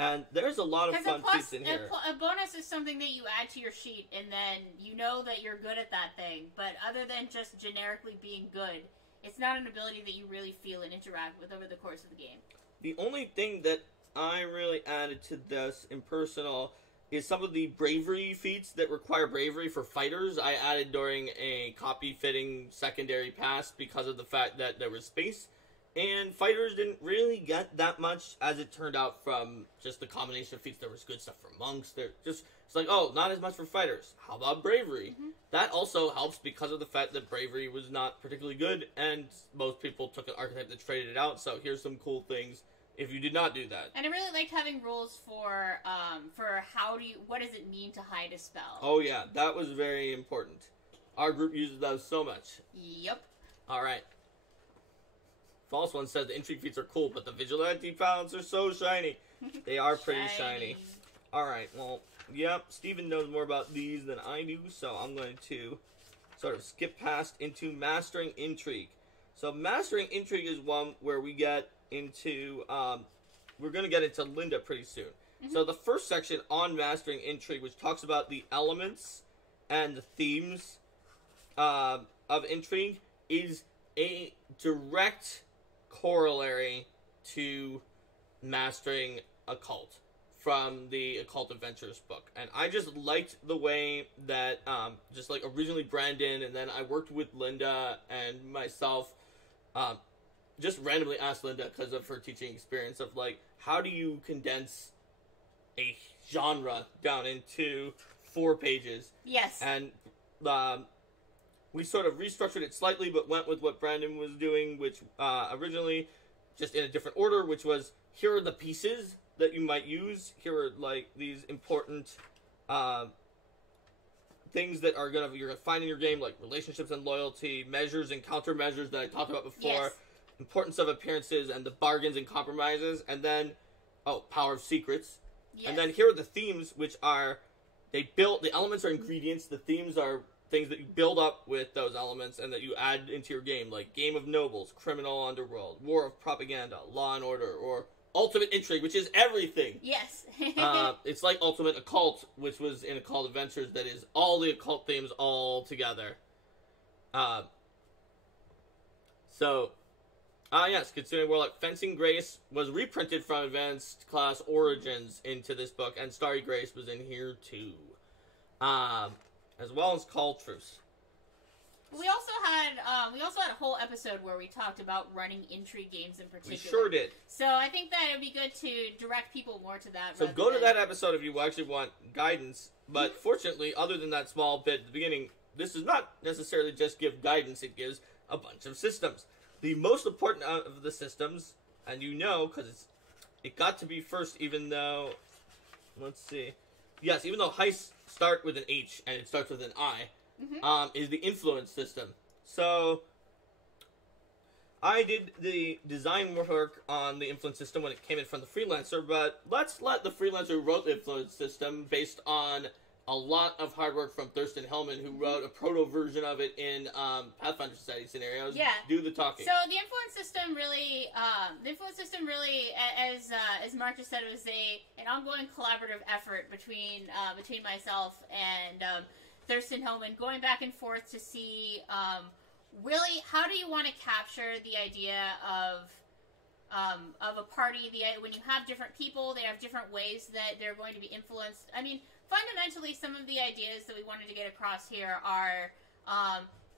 And there's a lot of fun feats in here. A bonus is something that you add to your sheet, and then you know that you're good at that thing. But other than just generically being good, it's not an ability that you really feel and interact with over the course of the game. The only thing that I really added to this in personal is some of the bravery feats that require bravery for fighters. I added during a copy-fitting secondary pass because of the fact that there was space. And fighters didn't really get that much, as it turned out, from just the combination of feats. There was good stuff for monks. It's like, oh, not as much for fighters. How about bravery? Mm-hmm. That also helps because of the fact that bravery was not particularly good, and most people took an archetype that traded it out. So here's some cool things if you did not do that. And I really liked having rules for what does it mean to hide a spell. Oh yeah, that was very important. Our group uses those so much. Yep. All right. False One says the intrigue feats are cool, but the vigilante talents are so shiny. They are pretty shiny. Alright, well, yep, Steven knows more about these than I do, so I'm going to sort of skip past into Mastering Intrigue. So Mastering Intrigue is one where we get into, we're going to get into Linda pretty soon. Mm-hmm. So the first section on Mastering Intrigue, which talks about the elements and the themes of intrigue, is a direct corollary to Mastering Occult from the Occult Adventures book. And I just liked the way that, just like originally Brandon, and then I worked with Linda and myself, just randomly asked Linda because of her teaching experience of like, how do you condense a genre down into 4 pages? Yes. And, we sort of restructured it slightly, but went with what Brandon was doing, which originally, just in a different order, which was, here are the pieces that you might use. Here are, like, these important things that you're going to find in your game, like relationships and loyalty, measures and countermeasures that I talked about before, yes. Importance of appearances, and the bargains and compromises, and then, power of secrets. Yes. And then here are the themes, which are, the elements are ingredients, the themes are things that you build up with those elements and that you add into your game, like Game of Nobles, Criminal Underworld, War of Propaganda, Law and Order, or Ultimate Intrigue, which is everything. Yes. It's like Ultimate Occult, which was in Occult Adventures, that is all the occult themes all together. Yes, considering more like Fencing Grace was reprinted from Advanced Class Origins into this book, and Starry Grace was in here too. As well as Call Truce. We also had a whole episode where we talked about running intrigue games in particular. We sure did. So I think that it would be good to direct people more to that. So go to that episode if you actually want guidance. But fortunately, other than that small bit at the beginning, this does not necessarily just give guidance. It gives a bunch of systems. The most important of the systems, and you know, because it got to be first, even though, let's see. Yes, even though heists start with an H and it starts with an I, is the influence system. So, I did the design work on the influence system when it came in from the freelancer, but let's let the freelancer who wrote the influence system, based on a lot of hard work from Thurston Hellman, who wrote a proto version of it in Pathfinder Society scenarios, do the talking. So the influence system really, as Mark just said, it was an ongoing collaborative effort between myself and Thurston Hellman, going back and forth to see really how do you want to capture the idea of a party. When you have different people, they have different ways that they're going to be influenced. I mean, fundamentally, some of the ideas that we wanted to get across here are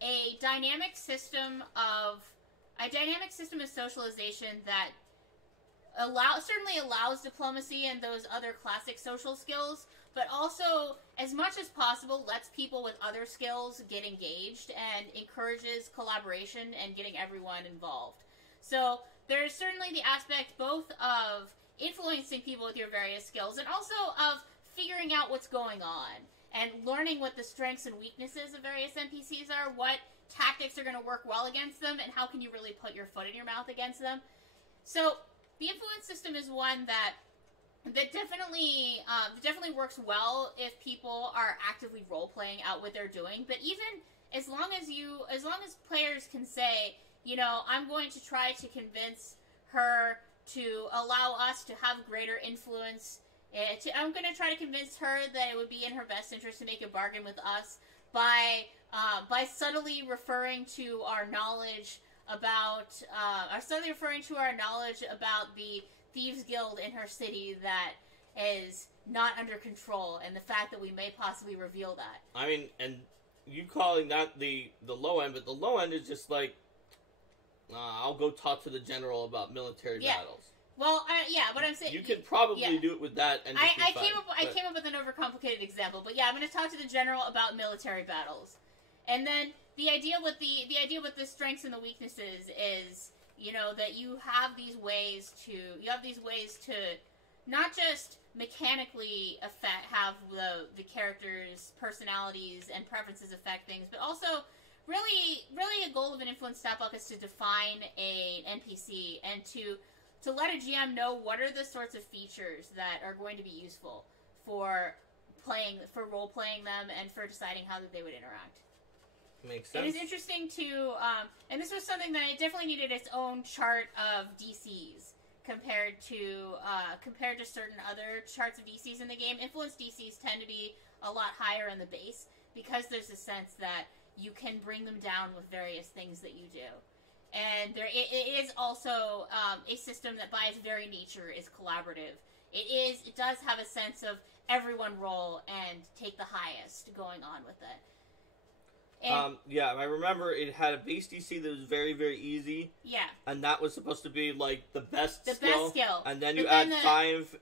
a dynamic system of socialization that certainly allows diplomacy and those other classic social skills, but also, as much as possible, lets people with other skills get engaged and encourages collaboration and getting everyone involved. So there's certainly the aspect both of influencing people with your various skills and also of figuring out what's going on and learning what the strengths and weaknesses of various NPCs are, what tactics are going to work well against them, and how can you really put your foot in your mouth against them. So the influence system is one that definitely works well if people are actively role-playing out what they're doing. But even as long as players can say, I'm going to try to convince her to allow us to have greater influence. I'm going to try to convince her that it would be in her best interest to make a bargain with us by subtly referring to our knowledge about the Thieves Guild in her city that is not under control, and the fact that we may possibly reveal that. I mean, and you calling that the low end, but the low end is just like, I'll go talk to the general about military battles. Well, but I'm saying you could probably do it with that. And I came up with an overcomplicated example, but yeah, I'm going to talk to the general about military battles, and then the idea with the strengths and the weaknesses is, that you have these ways to not just mechanically have the characters' personalities and preferences affect things, but also really a goal of an influence stat block is to define an NPC and to let a GM know what are the sorts of features that are going to be useful for role-playing them and for deciding how they would interact. Makes sense. It is interesting to, and this was something that it definitely needed its own chart of DCs compared to certain other charts of DCs in the game. Influence DCs tend to be a lot higher in the base because there's a sense that you can bring them down with various things that you do. And it is also a system that by its very nature is collaborative. It does have a sense of everyone roll and take the highest going on with it. And, I remember it had a base DC that was very, very easy. Yeah. And that was supposed to be, like, the best skill. The best skill. And then you add 5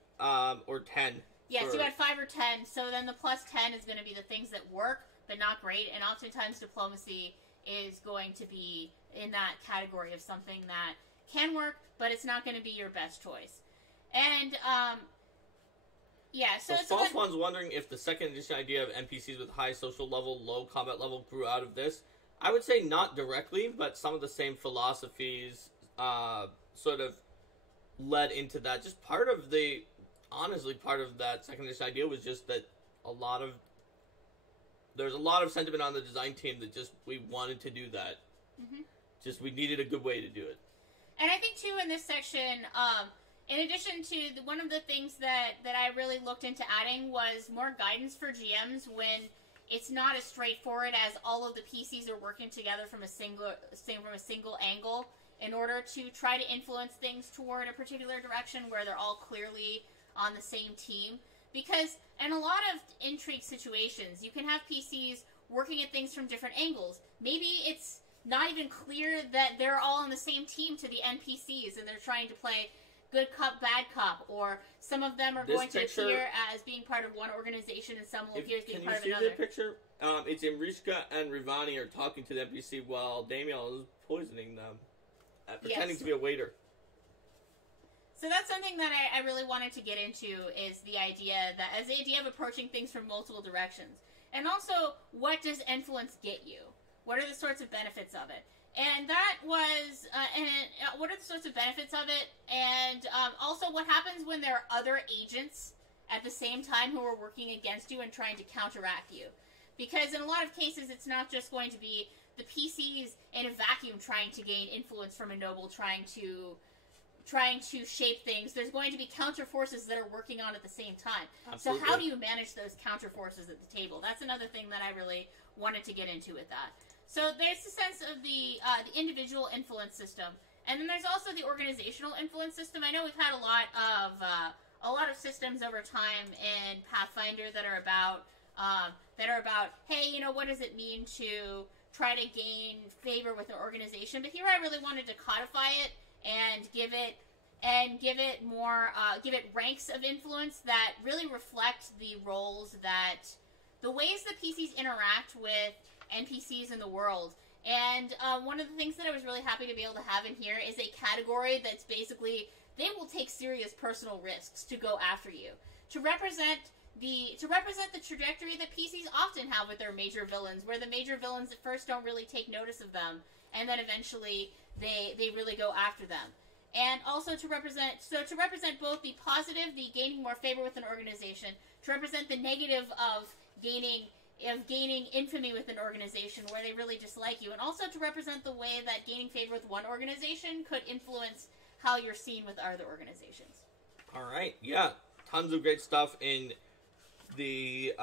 or 10. Yes, you add 5 or 10. So then the plus 10 is going to be the things that work, but not great. And oftentimes diplomacy is going to be in that category of something that can work, but it's not going to be your best choice. And, so False One's wondering if the second edition idea of NPCs with high social level, low combat level grew out of this. I would say not directly, but some of the same philosophies sort of led into that. Just part of that second edition idea was just that there's a lot of sentiment on the design team that just we wanted to do that. Mm-hmm. Just we needed a good way to do it. And I think too in this section, in addition to one of the things that I really looked into adding was more guidance for GMs when it's not as straightforward as all of the PCs are working together from a single angle in order to try to influence things toward a particular direction where they're all clearly on the same team. Because in a lot of intrigue situations, you can have PCs working at things from different angles. Maybe it's not even clear that they're all on the same team to the NPCs and they're trying to play good cop, bad cop, or some of them are going to appear as being part of one organization and some will appear as being part of another. Can you see the picture? It's Imrishka and Rivani are talking to the NPC while Damiel is poisoning them, pretending to be a waiter. So that's something that I really wanted to get into is the idea of approaching things from multiple directions. And also, what does influence get you? What are the sorts of benefits of it? And that was, what are the sorts of benefits of it? And also, what happens when there are other agents at the same time who are working against you and trying to counteract you? Because in a lot of cases, it's not just going to be the PCs in a vacuum trying to gain influence from a noble, trying to shape things. There's going to be counter forces that are working on at the same time. Absolutely. So how do you manage those counter forces at the table? That's another thing that I really wanted to get into with that. So there's the sense of the individual influence system, and then there's also the organizational influence system. I know we've had a lot of systems over time in Pathfinder that are about hey, what does it mean to try to gain favor with an organization? But here I really wanted to codify it and give it more ranks of influence that really reflect the roles the ways that PCs interact with NPCs in the world. And one of the things that I was really happy to be able to have in here is a category that's basically they will take serious personal risks to go after you to represent the trajectory that PCs often have with their major villains, where the major villains at first don't really take notice of them, and then eventually they really go after them. And also to represent both the positive, the gaining more favor with an organization, to represent the negative of gaining infamy with an organization where they really dislike you, and also to represent the way that gaining favor with one organization could influence how you're seen with other organizations. All right, yeah, tons of great stuff in the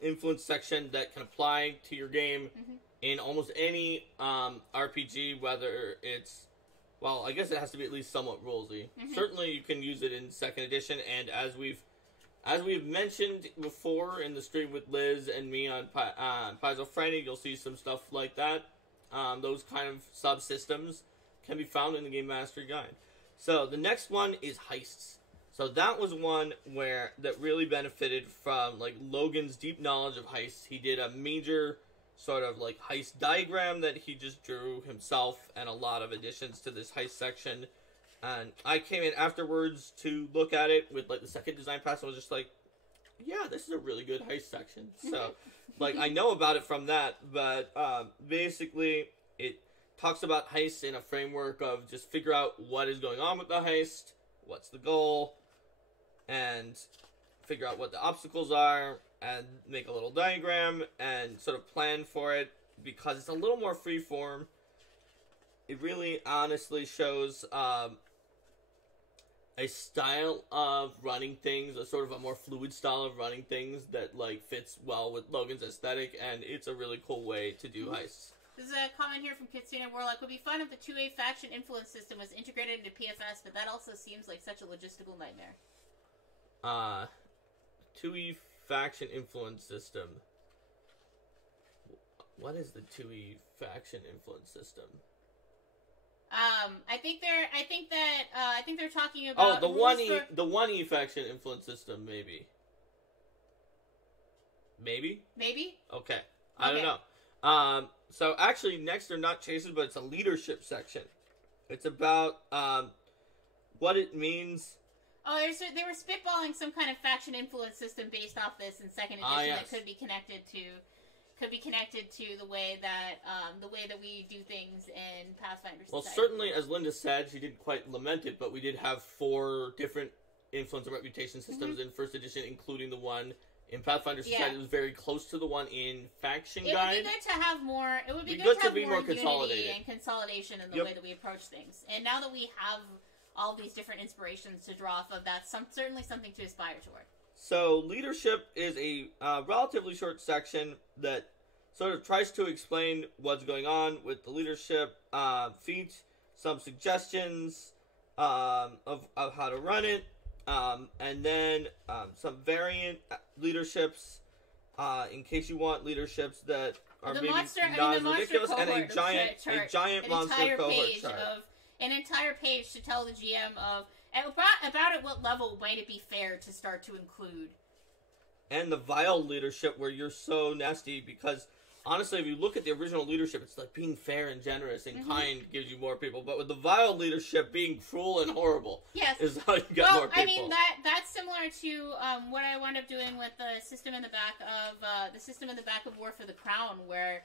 influence section that can apply to your game in almost any RPG, whether it's, well, I guess it has to be at least somewhat rulesy. Certainly you can use it in 2nd edition, and as we've mentioned before in the stream with Liz and me on Paizo Friday, you'll see some stuff like that. Those kind of subsystems can be found in the Game Mastery Guide. So the next one is Heists. So that was one that really benefited from like Logan's deep knowledge of heists. He did a major sort of like heist diagram that he just drew himself, and a lot of additions to this heist section. And I came in afterwards to look at it with like the 2nd design pass. I was just like, yeah, this is a really good heist section. So like I know about it from that, but basically it talks about heists in a framework of just figure out what is going on with the heist, what's the goal, and figure out what the obstacles are, and make a little diagram, and sort of plan for it, because it's a little more freeform. It really honestly shows a style of running things, a sort of a more fluid style of running things that like fits well with Logan's aesthetic, and it's a really cool way to do heists. There's a comment here from Kitsune Warlock. Would be fun if the 2A faction influence system was integrated into PFS, but that also seems like such a logistical nightmare. 2E faction influence system. What is the 2E faction influence system? I think they're talking about the 1E faction influence system, maybe. Maybe? Okay. I don't know. So actually next are not chases, but it's a leadership section. It's about what it means. Oh, they were spitballing some kind of faction influence system based off this in 2nd edition that could be connected to the way that we do things in Pathfinder Society. Well, certainly, as Linda said, she didn't quite lament it, but we did have 4 different influence and reputation systems in 1st edition, including the one in Pathfinder Society. It was very close to the one in Faction Guide. It would be good to have more. It would be good to have more unity and consolidation in the way that we approach things. And now that we have all these different inspirations to draw off of, that's certainly something to aspire toward. So, leadership is a relatively short section that sort of tries to explain what's going on with the leadership feat, some suggestions of how to run it, and then some variant leaderships in case you want leaderships that are maybe not as ridiculous, and a giant monster cohort chart. An entire page to tell the GM of about at what level might it be fair to start to include. And the vile leadership where you're so nasty, because honestly, if you look at the original leadership, it's like being fair and generous and kind gives you more people. But with the vile leadership, being cruel and horrible is how you get more people. I mean, that's similar to what I wound up doing with the system in the back of War for the Crown, where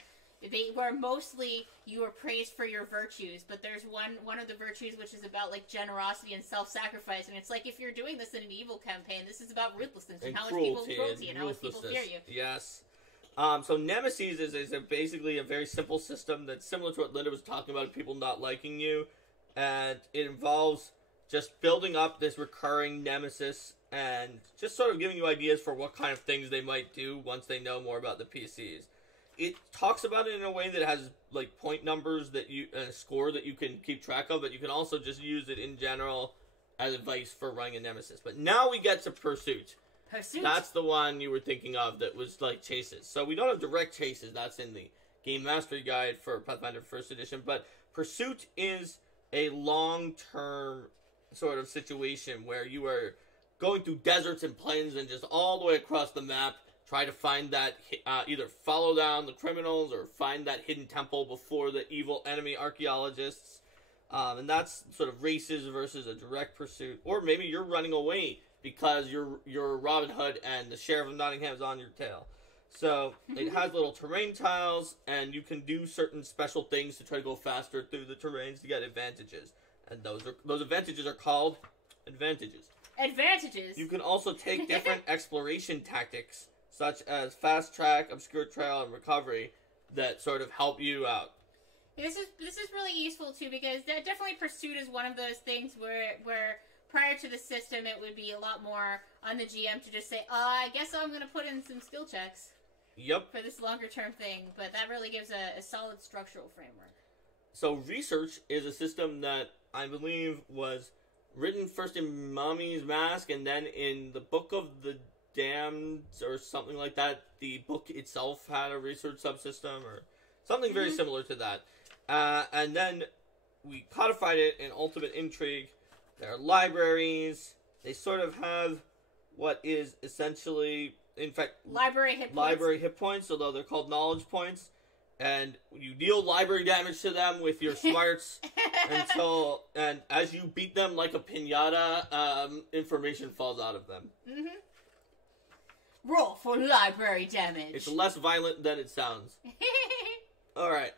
mostly you are praised for your virtues, but there's one of the virtues which is about like generosity and self-sacrifice, and it's like if you're doing this in an evil campaign, this is about ruthlessness and how much cruelty and how much people fear you. Yes. So Nemesis is basically a very simple system that's similar to what Linda was talking about, people not liking you, and it involves just building up this recurring nemesis and just sort of giving you ideas for what kind of things they might do once they know more about the PCs. It talks about it in a way that has like point numbers that a score that you can keep track of, but you can also just use it in general as advice for running a nemesis. But now we get to Pursuit. That's the one you were thinking of that was like chases. So we don't have direct chases. That's in the Game Mastery Guide for Pathfinder 1st Edition. But Pursuit is a long-term sort of situation where you are going through deserts and plains and just all the way across the map, try to find that, either follow down the criminals or find that hidden temple before the evil enemy archaeologists. And that's sort of races versus a direct pursuit. Or maybe you're running away because you're Robin Hood and the Sheriff of Nottingham is on your tail. So it has little terrain tiles, and you can do certain special things to try to go faster through the terrains to get advantages. And those advantages are called advantages. Advantages? You can also take different exploration tactics, such as fast track, obscure trail, and recovery, that sort of help you out. This is really useful too, because definitely Pursuit is one of those things where prior to the system it would be a lot more on the GM to just say, I guess I'm going to put in some skill checks. Yep. For this longer term thing, but that really gives a solid structural framework. So research is a system that I believe was written first in Mommy's Mask and then in the Book of the Damned or something like that. The book itself had a research subsystem or something very similar to that. And then we codified it in Ultimate Intrigue. There are libraries. They sort of have what is essentially, in fact, library hit points, although they're called knowledge points. And you deal library damage to them with your smarts and as you beat them like a piñata, information falls out of them. Roll for library damage. It's less violent than it sounds. Alright.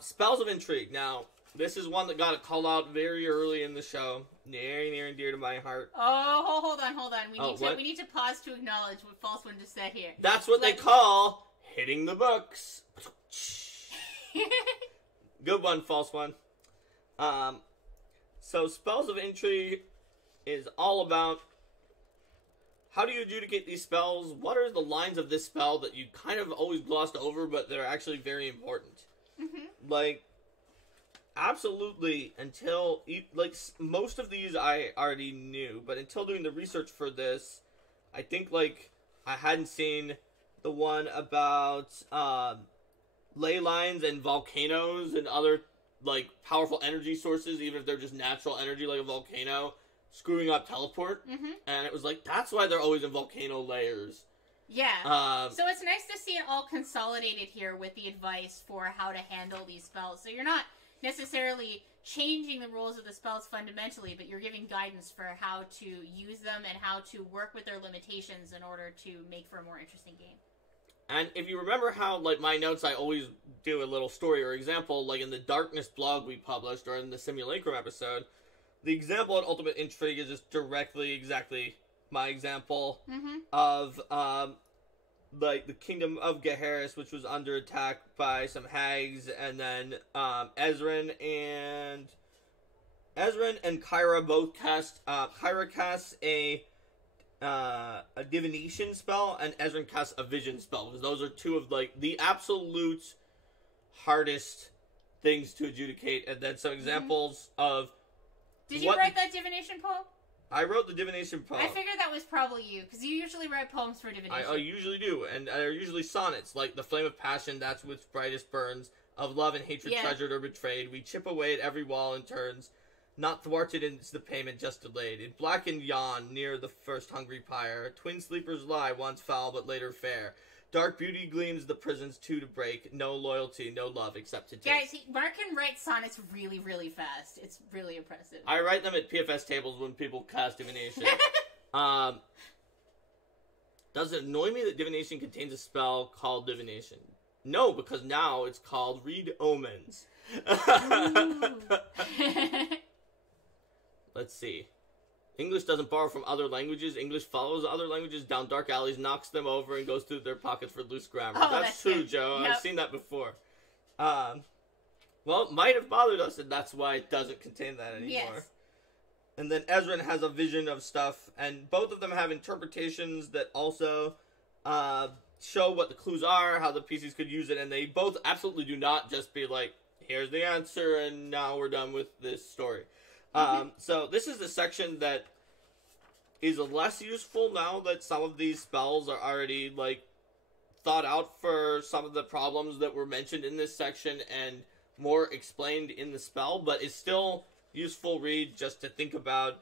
Spells of Intrigue. Now, this is one that got a call out very early in the show. Very near and dear to my heart. Oh, hold on. We need to pause to acknowledge what False One just said here. That's what they call hitting the books. Good one, False One. So Spells of Intrigue is all about how do you adjudicate these spells? What are the lines of this spell that you kind of always glossed over, but they're actually very important? Like, absolutely, until, like, most of these I already knew, but until doing the research for this, I think, like, I hadn't seen the one about, ley lines and volcanoes and other, like, powerful energy sources, even if they're just natural energy like a volcano, screwing up teleport. And it was like, that's why they're always in volcano layers. Yeah. So it's nice to see it all consolidated here with the advice for how to handle these spells. So you're not necessarily changing the rules of the spells fundamentally, but you're giving guidance for how to use them and how to work with their limitations in order to make for a more interesting game. And if you remember how, like, my notes, I always do a little story or example, like in the Darkness blog we published, or in the Simulacrum episode, the example at Ultimate Intrigue is just exactly my example of, like, the Kingdom of Gaheris, which was under attack by some hags, and then, Ezran and Kyra both cast, Kyra casts a divination spell, and Ezran casts a vision spell, because those are two of, like, the absolute hardest things to adjudicate, and then some examples of... Did you write that divination poem? I wrote the divination poem. I figured that was probably you, because you usually write poems for divination. I usually do, and they're usually sonnets, like The Flame of Passion, that's which brightest burns, of love and hatred treasured or betrayed, we chip away at every wall and turns, not thwarted is the payment just delayed, in blackened yawn near the first hungry pyre, twin sleepers lie, once foul but later fair, dark beauty gleams the prison's two to break, no loyalty, no love except to take. Guys, Mark can write sonnets really, really fast. It's really impressive. I write them at PFS tables when people cast divination. Does it annoy me that divination contains a spell called divination? No, because now it's called Read Omens. Let's see. English doesn't borrow from other languages. English follows other languages down dark alleys, knocks them over, and goes through their pockets for loose grammar. Oh, that's true, good. Joe. Yep. I've seen that before. Well, it might have bothered us, and that's why it doesn't contain that anymore. Yes. And then Ezran has a vision of stuff, and both of them have interpretations that also show what the clues are, how the PCs could use it, and they both absolutely do not just be like, here's the answer, and now we're done with this story. So this is the section that is less useful now that some of these spells are already, like, thought out for some of the problems that were mentioned in this section and more explained in the spell, but it's still useful read just to think about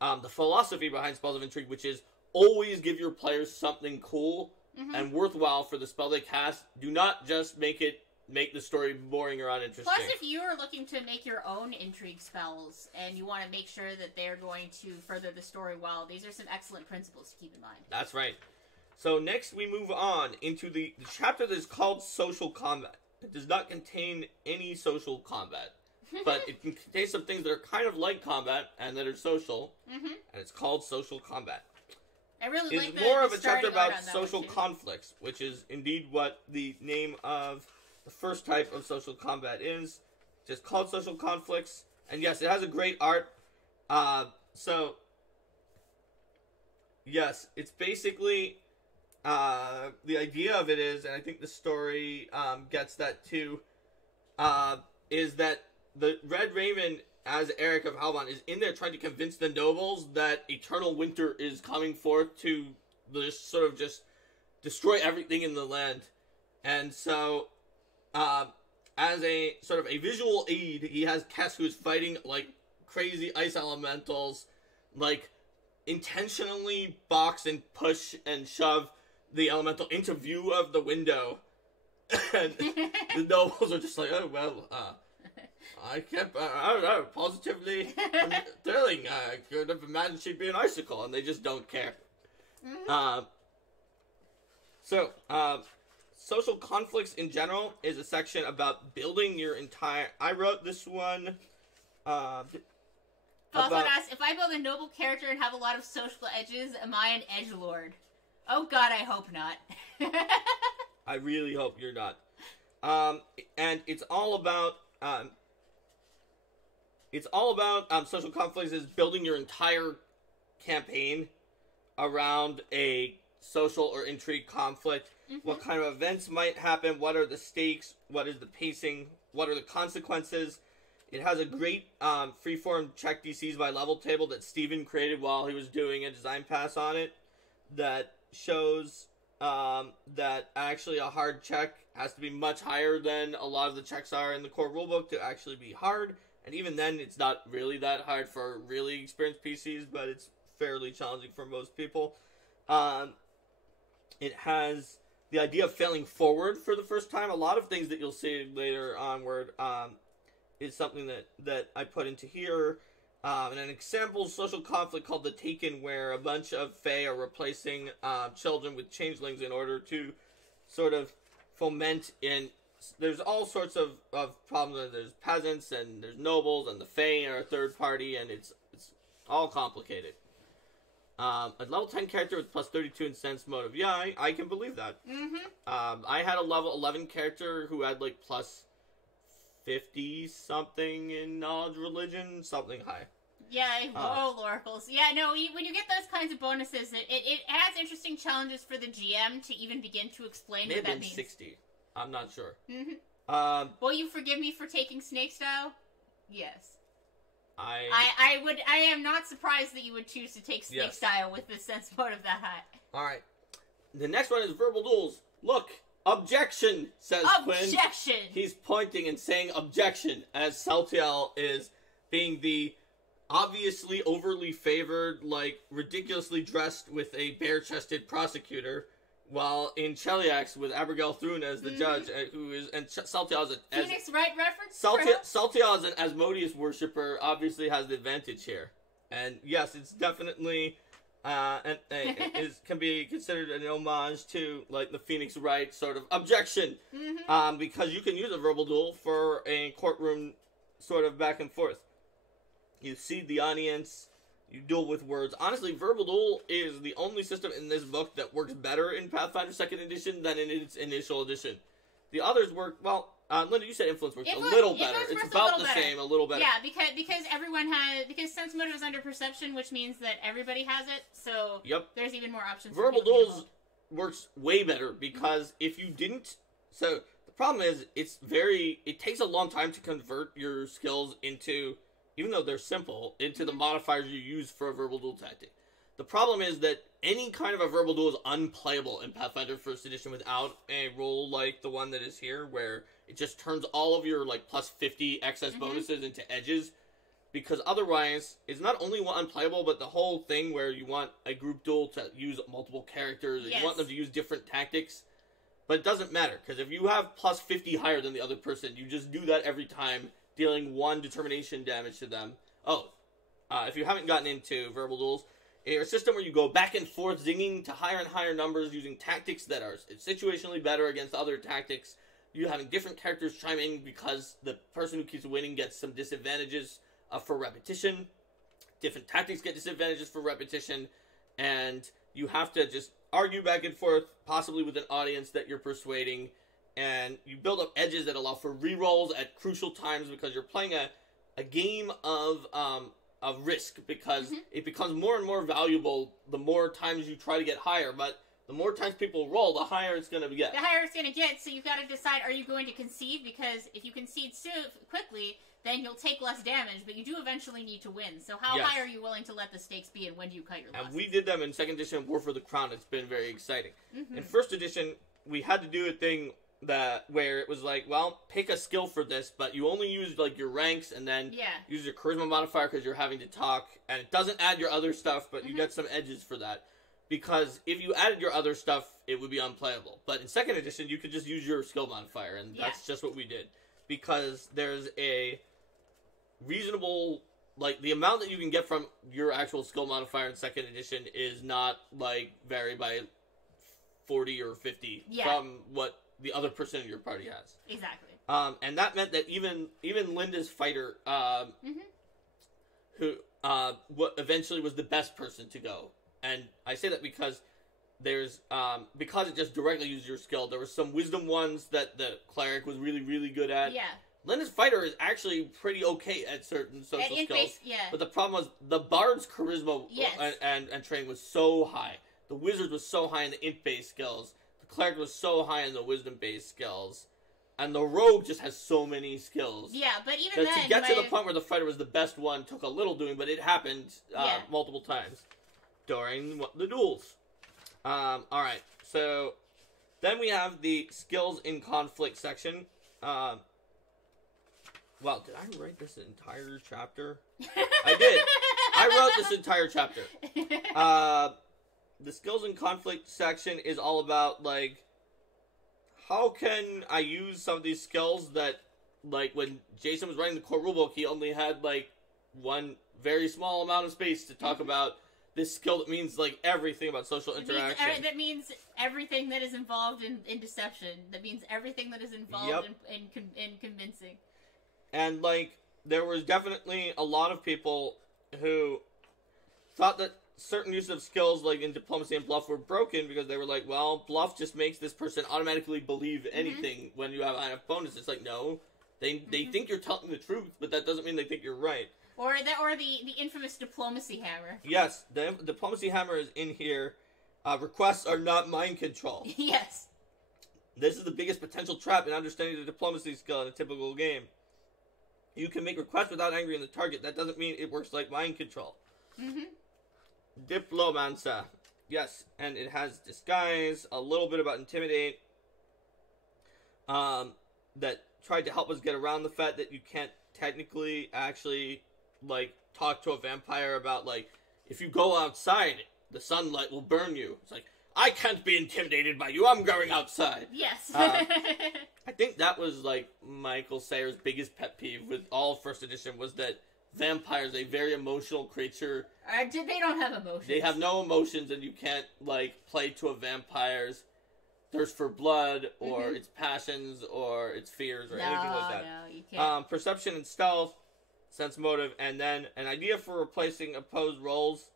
the philosophy behind Spells of Intrigue, which is always give your players something cool and worthwhile for the spell they cast. Do not just make the story boring or uninteresting. Plus, if you are looking to make your own intrigue spells and you want to make sure that they're going to further the story well, these are some excellent principles to keep in mind. That's right. So next we move on into the chapter that is called Social Combat. It does not contain any social combat, but it can contain some things that are kind of like combat and that are social, and it's called Social Combat. I really like It's more of a chapter starting about out on that social one, too. conflicts, which is indeed what the name of the first type of social combat is, just called social conflicts. And yes, it has a great art. So, yes, it's basically, the idea of it is, and I think the story gets that too, is that the Red Raven, as Eric of Halban, is in there trying to convince the nobles that eternal winter is coming forth to just sort of just destroy everything in the land. And so, as a sort of a visual aid, he has Kess, who's fighting like crazy ice elementals, like intentionally box and push and shove the elemental into view of the window. And the nobles are just like, oh, well, I don't know, positively thrilling. I could have imagined she'd be an icicle, and they just don't care. Social conflicts in general is a section about building your entire... I wrote this one... Also asked, if I build a noble character and have a lot of social edges, am I an edgelord? Oh god, I hope not. I really hope you're not. And it's all about social conflicts is building your entire campaign around a social or intrigue conflict. What kind of events might happen, what are the stakes, what is the pacing, what are the consequences. It has a great freeform check DCs by level table that Steven created while he was doing a design pass on it that shows that actually a hard check has to be much higher than a lot of the checks are in the core rulebook to actually be hard. And even then, it's not really that hard for really experienced PCs, but it's fairly challenging for most people. It has the idea of failing forward for the first time. A lot of things that you'll see later onward is something that I put into here. And an example social conflict called The Taken, where a bunch of Fae are replacing children with changelings in order to sort of foment in... There's all sorts of problems. There's peasants, and there's nobles, and the Fae are a third party, and it's all complicated. A level 10 character with plus 32 in sense motive. Yeah, I can believe that. I had a level 11 character who had like plus 50-something in knowledge religion, something high. Yeah, oracles. Yeah, no, when you get those kinds of bonuses, it adds interesting challenges for the GM to even begin to explain what that means. 60. I'm not sure. Will you forgive me for taking snake style? Yes. I am not surprised that you would choose to take snake style with the sense motive that high. Alright. The next one is verbal duels. Look, objection, says Quinn. Objection! He's pointing and saying objection, as Saltiel is being the obviously overly favored, like, ridiculously dressed with a bare-chested prosecutor, while in Cheliax with Abigail Thrun as the judge, who is, and Saltiel as Phoenix Wright reference? Saltiel as an Asmodeus worshipper obviously has the advantage here. And yes, it's definitely can be considered an homage to like the Phoenix Wright sort of objection, because you can use a verbal duel for a courtroom sort of back and forth. You seed the audience, you duel with words. Honestly, verbal duel is the only system in this book that works better in Pathfinder 2nd Edition than in its initial edition. The others work, well, Linda, you said influence works a little better. It's about the same, a little better. Yeah, because sense motive is under perception, which means that everybody has it, so there's even more options. Verbal duels works way better, because if you didn't... So, the problem is, it takes a long time to convert your skills into... Even though they're simple, into the modifiers you use for a verbal duel tactic. The problem is that any kind of a verbal duel is unplayable in Pathfinder 1st Edition without a rule like the one that is here, where it just turns all of your like plus 50 excess bonuses into edges. Because otherwise, it's not only unplayable, but the whole thing where you want a group duel to use multiple characters, and you want them to use different tactics. But it doesn't matter, because if you have plus 50 higher than the other person, you just do that every time, dealing 1 determination damage to them. If you haven't gotten into verbal duels, a system where you go back and forth, zinging to higher and higher numbers, using tactics that are situationally better against other tactics. You having different characters chime in because the person who keeps winning gets some disadvantages for repetition. Different tactics get disadvantages for repetition. And you have to just argue back and forth, possibly with an audience that you're persuading. and you build up edges that allow for rerolls at crucial times because you're playing a game of risk, because it becomes more and more valuable the more times you try to get higher, but the more times people roll, the higher it's going to get. The higher it's going to get, so you've got to decide, are you going to concede? Because if you concede quickly, then you'll take less damage, but you do eventually need to win. So how high are you willing to let the stakes be, and when do you cut your losses? And we did them in 2nd edition of War for the Crown. It's been very exciting. In 1st edition, we had to do a thing where it was like, well, pick a skill for this, but you only use like your ranks, and then use your charisma modifier because you're having to talk, and it doesn't add your other stuff, but you get some edges for that. Because if you added your other stuff, it would be unplayable. But in 2nd edition, you could just use your skill modifier, and that's just what we did. Because there's a reasonable, like, the amount that you can get from your actual skill modifier in 2nd edition is not, like, vary by 40 or 50 from what the other person in your party has. Exactly. And that meant that even Linda's fighter, who eventually was the best person to go. And I say that because because it just directly uses your skill. There were some wisdom ones that the cleric was really, really good at. Yeah. Linda's fighter is actually pretty okay at certain social skills. But the problem was the bard's charisma and training was so high. The wizard was so high in the int-based skills. The cleric was so high in the wisdom-based skills. And the rogue just has so many skills. Yeah, but even then... To get to the point where the fighter was the best one took a little doing, but it happened multiple times during the duels. Alright, so then we have the skills in conflict section. Well, did I write this entire chapter? I did. I wrote this entire chapter. The skills in conflict section is all about, like, how can I use some of these skills that, like, when Jason was writing the core rulebook, he only had, like, one very small amount of space to talk about this skill that means, like, everything about social interaction. That means everything that is involved in deception. That means everything that is involved in convincing. And, like, there was definitely a lot of people who thought that certain use of skills, like in diplomacy and bluff, were broken because they were like, well, bluff just makes this person automatically believe anything when you have enough bonus. It's like, no, they think you're telling the truth, but that doesn't mean they think you're right. Or the infamous diplomacy hammer. Yes, the diplomacy hammer is in here. Requests are not mind control. Yes. This is the biggest potential trap in understanding the diplomacy skill in a typical game. You can make requests without angering the target. That doesn't mean it works like mind control. Diplomancer. Yes, and it has disguise, a little bit about intimidate. That tried to help us get around the fact that you can't technically actually, like, talk to a vampire about, like, if you go outside, the sunlight will burn you. It's like, I can't be intimidated by you, I'm going outside. Yes. I think that was, like, Michael Sayer's biggest pet peeve with all 1st edition was that vampires, a very emotional creature. They don't have emotions. They have no emotions, and you can't, like, play to a vampire's thirst for blood, or its passions, or its fears, or anything like that. No, you can't. Perception and stealth, sense motive, and then an idea for replacing opposed rolls,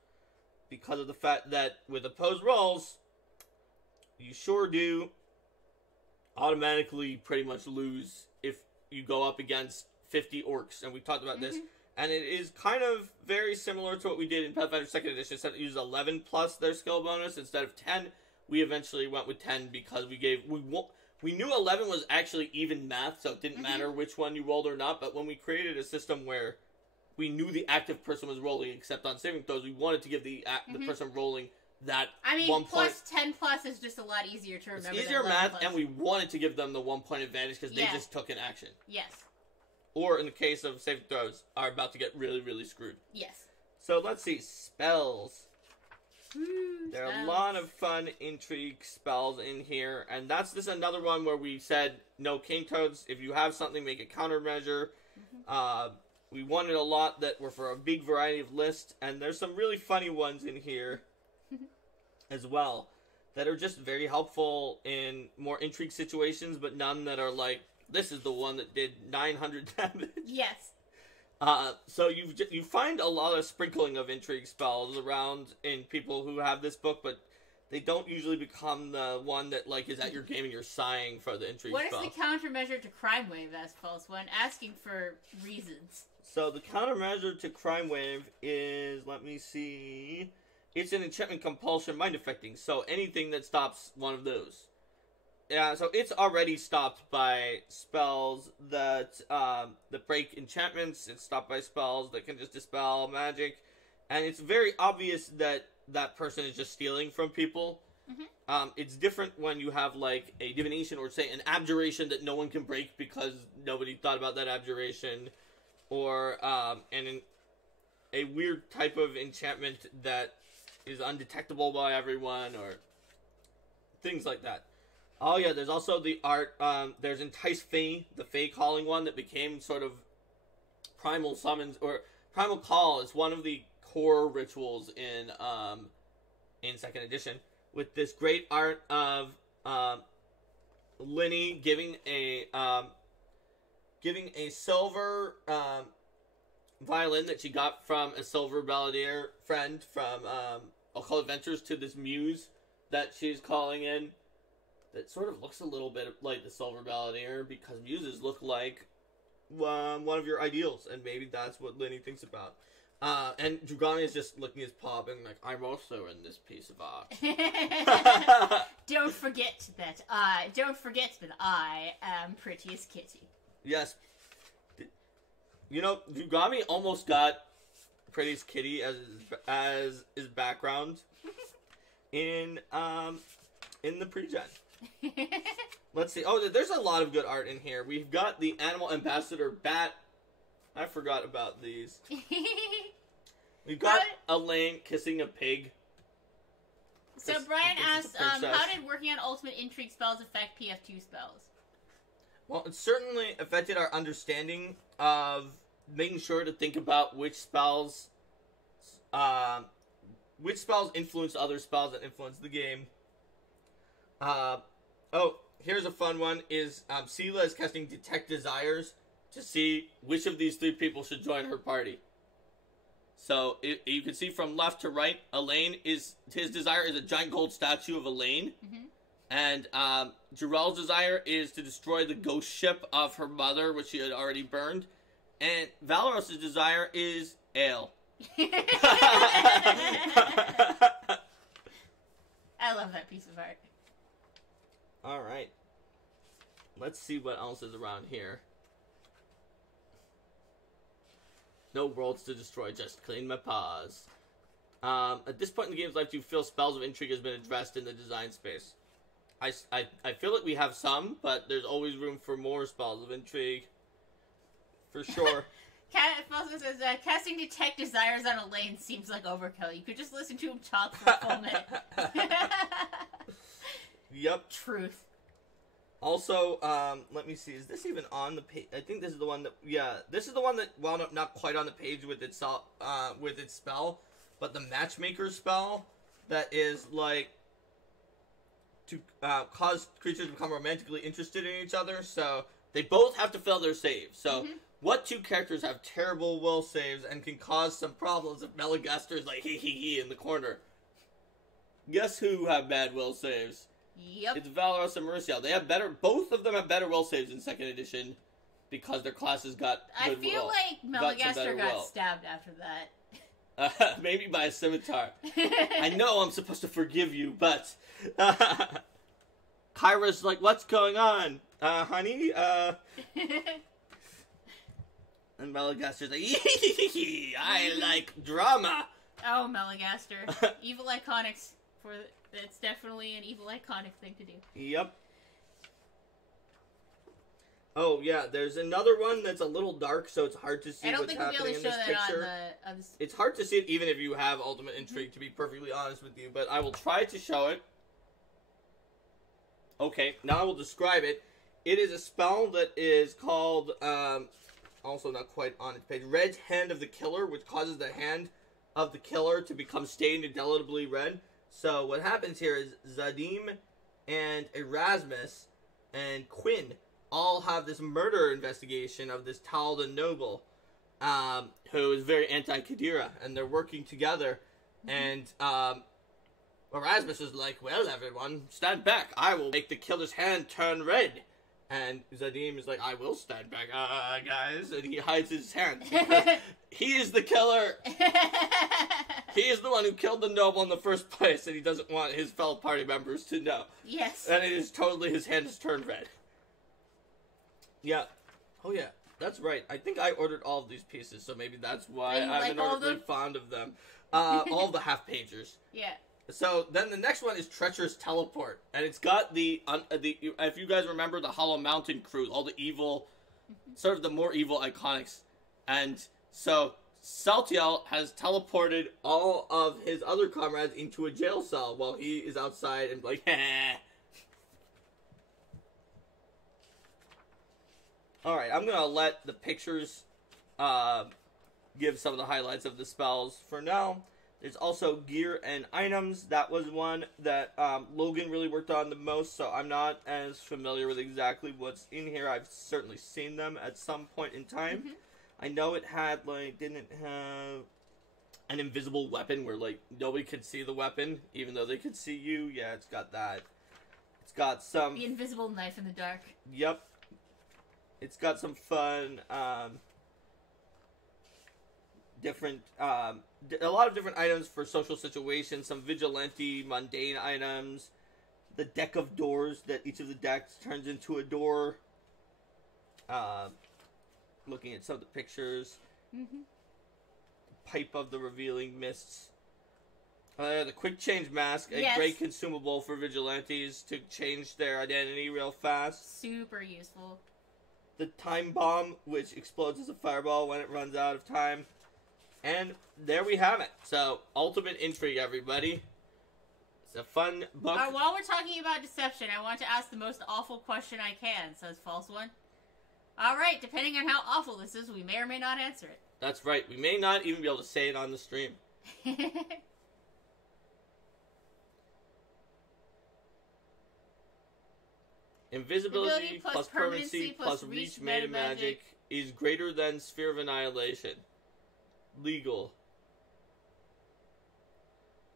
because of the fact that with opposed rolls, you sure do automatically pretty much lose if you go up against 50 orcs, and we talked about this. And it is kind of very similar to what we did in Pathfinder 2nd edition. Instead of using 11 plus their skill bonus instead of 10, we eventually went with 10 because we knew 11 was actually even math, so it didn't matter which one you rolled or not. But when we created a system where we knew the active person was rolling, except on saving throws, we wanted to give the person rolling that 1 point. 10 plus is just a lot easier to remember. It's easier math, and we wanted to give them the 1 point advantage because they just took an action. Yes. Or in the case of saving throws, are about to get really, really screwed. Yes. So let's see, spells. There are a lot of fun intrigue spells in here, and this is another one where we said no cane toads. If you have something, make a countermeasure. We wanted a lot that were for a big variety of lists, and there's some really funny ones in here as well that are just very helpful in more intrigue situations, but none that are like, this is the one that did 900 damage. Yes. So you find a lot of sprinkling of intrigue spells around in people who have this book, but they don't usually become the one that, like, is at your game and you're sighing for the intrigue spell. What is the countermeasure to Crime Wave, asks False One, asking for reasons? So the countermeasure to Crime Wave is, let me see, it's an enchantment compulsion mind affecting, so anything that stops one of those. Yeah, so it's already stopped by spells that break enchantments. It's stopped by spells that can just dispel magic. And it's very obvious that that person is just stealing from people. Mm-hmm. It's different when you have, like, a divination or, say, an abjuration that no one can break because nobody thought about that abjuration. Or a weird type of enchantment that is undetectable by everyone, or things like that. Oh yeah, there's also the art, there's Entice Fae, the Fae calling one that became sort of Primal Summons, or Primal Call is one of the core rituals in 2nd edition, with this great art of Linny giving a silver violin that she got from a silver balladeer friend from Occult Adventures to this muse that she's calling in. That sort of looks a little bit like the silver balladeer, because muses look like one of your ideals, and maybe that's what Linny thinks about. And Drugani is just licking his paw, being like, I'm also in this piece of art. Don't forget that I am prettiest kitty. Yes. You know, Drugami almost got prettiest kitty as his background in the pre-gen. Let's see. Oh, there's a lot of good art in here. We've got the Animal Ambassador Bat. I forgot about these. We've got Elaine kissing a pig. So Brian asked, how did working on Ultimate Intrigue spells affect PF2 spells? Well, it certainly affected our understanding of making sure to think about which spells influence other spells that influence the game. Here's a fun one, is Sela is casting Detect Desires to see which of these 3 people should join her party. So, you can see from left to right, his desire is a giant gold statue of Elaine. Mm-hmm. And Jarell's desire is to destroy the ghost ship of her mother, which she had already burned. And Valoros's desire is ale. I love that piece of art. Alright. Let's see what else is around here. No worlds to destroy, just clean my paws. At this point in the game's life, do you feel spells of intrigue has been addressed in the design space? I feel like we have some, but there's always room for more spells of intrigue. For sure. Cat also says, casting Detect Desires on Elaine seems like overkill. You could just listen to him talk for a full minute. Yep. Truth. Also, let me see. Is this even on the page? I think this is the one that... Yeah, this is the one that wound up not quite on the page with its spell, but the Matchmaker spell that is, like, to cause creatures to become romantically interested in each other. So they both have to fail their saves. So what 2 characters have terrible will saves and can cause some problems if Melagaster's like hee in the corner? Guess who have bad will saves? Yep. It's Valoros and Mauricio. They have both of them have better will saves in 2nd edition because their classes got good will. I feel like Melagaster got stabbed after that. Maybe by a scimitar. I know I'm supposed to forgive you, but... Kyra's like, what's going on? Honey? And Melagaster's like, I like drama. Oh, Melagaster. Evil Iconics. It's definitely an evil iconic thing to do. Yep. Oh, yeah, there's another one that's a little dark, so it's hard to see what's happening in this picture. It's hard to see it even if you have Ultimate Intrigue, to be perfectly honest with you, but I will try to show it. Okay, now I will describe it. It is a spell that is called, also not quite on its page, Red's Hand of the Killer, which causes the hand of the killer to become stained indelibly red. So what happens here is Zadim and Erasmus and Quinn all have this murder investigation of this Taldan noble, who is very anti-Kadira, and they're working together, and Erasmus is like, well, everyone, stand back. I will make the killer's hand turn red. And Zadim is like, I will stand back, guys. And he hides his hand. Because he is the killer. He is the one who killed the noble in the first place, and he doesn't want his fellow party members to know. Yes. And it is totally his hand is turned red. Yeah. Oh, yeah. That's right. I think I ordered all of these pieces, so maybe that's why I'm inordinately fond of them. All the half-pagers. Yeah. So then the next one is Treacherous Teleport, and it's got the if you guys remember the Hollow Mountain crew, all the evil, sort of the more evil iconics, and so Saltiel has teleported all of his other comrades into a jail cell while he is outside and like, Alright, I'm gonna let the pictures give some of the highlights of the spells for now. There's also gear and items. That was one that Logan really worked on the most, so I'm not as familiar with exactly what's in here. I've certainly seen them at some point in time. Mm-hmm. I know it had, didn't have an invisible weapon where, nobody could see the weapon, even though they could see you. Yeah, it's got that. It's got some... The invisible knife in the dark. Yep. It's got some fun, different, a lot of different items for social situations, some vigilante, mundane items, the deck of doors that each of the decks turns into a door, looking at some of the pictures, pipe of the revealing mists, the quick change mask, a great consumable for vigilantes to change their identity real fast. Super useful. The time bomb, which explodes as a fireball when it runs out of time. And there we have it. So, Ultimate Intrigue, everybody. It's a fun book. While we're talking about deception, I want to ask the most awful question I can, says False One. Alright, depending on how awful this is, we may or may not answer it. That's right. We may not even be able to say it on the stream. Invisibility plus permanency plus reach meta magic is greater than Sphere of Annihilation. Legal.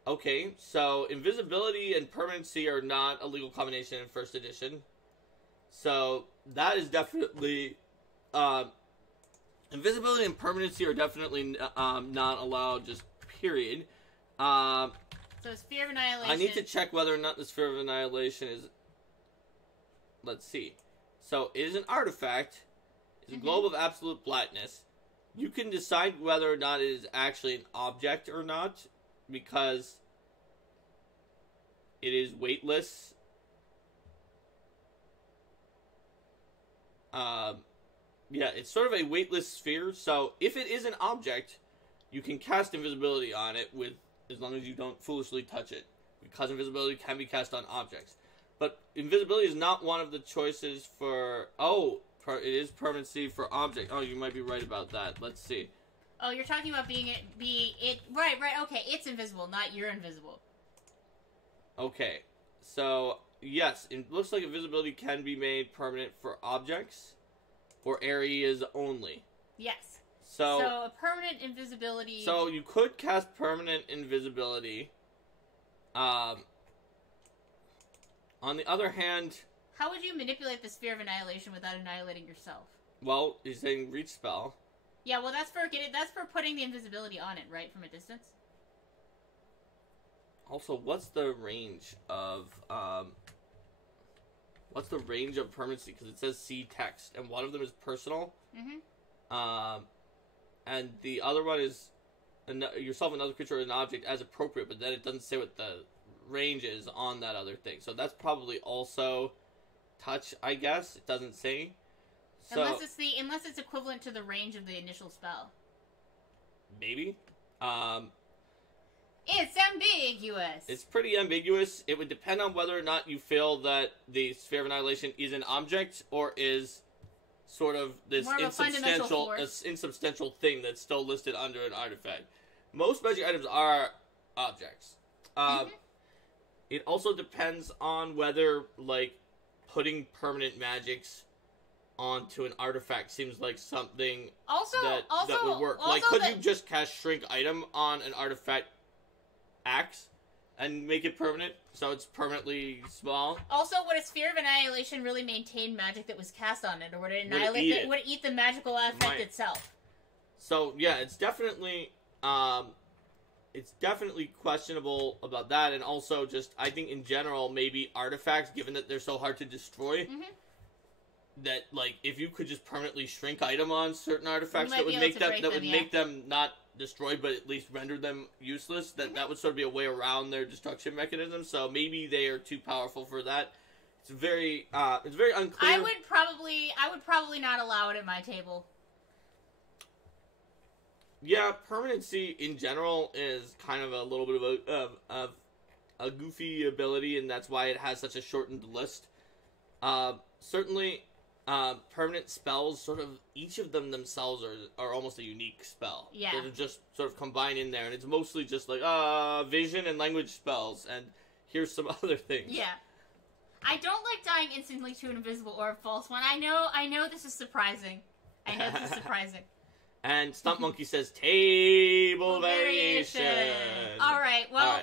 Okay, so invisibility and permanency are not a legal combination in first edition. So that is definitely invisibility and permanency are definitely not allowed, just period. So Sphere of Annihilation. I need to check whether or not the Sphere of Annihilation is... Let's see. So it is an artifact. It's a globe of absolute blackness. You can decide whether or not it is actually an object or not, because it is weightless. Yeah, it's sort of a weightless sphere, so if it is an object, you can cast invisibility on it as long as you don't foolishly touch it, because invisibility can be cast on objects. But invisibility is not one of the choices for... it is permanency for object. Oh, you might be right about that. Let's see. Oh, you're talking about right, okay, it's invisible, not you're invisible. Okay, so, yes, it looks like invisibility can be made permanent for objects, or areas only. Yes. So a permanent invisibility... So, you could cast permanent invisibility. On the other hand... How would you manipulate the Sphere of Annihilation without annihilating yourself? Well, you're saying reach spell. Yeah, well, that's for putting the invisibility on it, right, from a distance? Also, what's the range of permanency? Because it says see text, and one of them is personal. And the other one is yourself, another creature, or an object as appropriate, but then it doesn't say what the range is on that other thing. So that's probably also touch, I guess. It doesn't say. So, unless it's equivalent to the range of the initial spell. Maybe. It's ambiguous. It's pretty ambiguous. It would depend on whether or not you feel that the Sphere of Annihilation is an object or is sort of this insubstantial thing that's still listed under an artifact. Most magic items are objects. It also depends on whether, putting permanent magics onto an artifact seems like something that would work. Could you just cast Shrink Item on an artifact axe? and make it permanent, so it's permanently small. Also, would a Sphere of Annihilation really maintain magic that was cast on it, or would it annihilate it? Would it eat the magical effect itself? So yeah, it's definitely questionable about that, and also just I think in general maybe artifacts, given that they're so hard to destroy. Mm-hmm. That like if you could just permanently shrink item on certain artifacts, that would make make them not destroyed, but at least render them useless. That would sort of be a way around their destruction mechanism. So maybe they are too powerful for that. It's very unclear. I would probably not allow it at my table. Yeah, permanency in general is kind of a little bit of a goofy ability, and that's why it has such a shortened list. Certainly. Permanent spells, sort of, each of them themselves are almost a unique spell. Yeah. They're just sort of combined in there, and it's mostly just like, vision and language spells, and here's some other things. Yeah. I don't like dying instantly to an invisible or a false one. I know this is surprising. And Stump Monkey says, table variation. All right, well,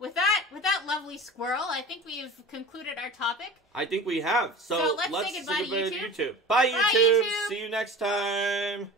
with that lovely squirrel, I think we've concluded our topic. I think we have. So let's say goodbye to YouTube. Bye, YouTube. See you next time.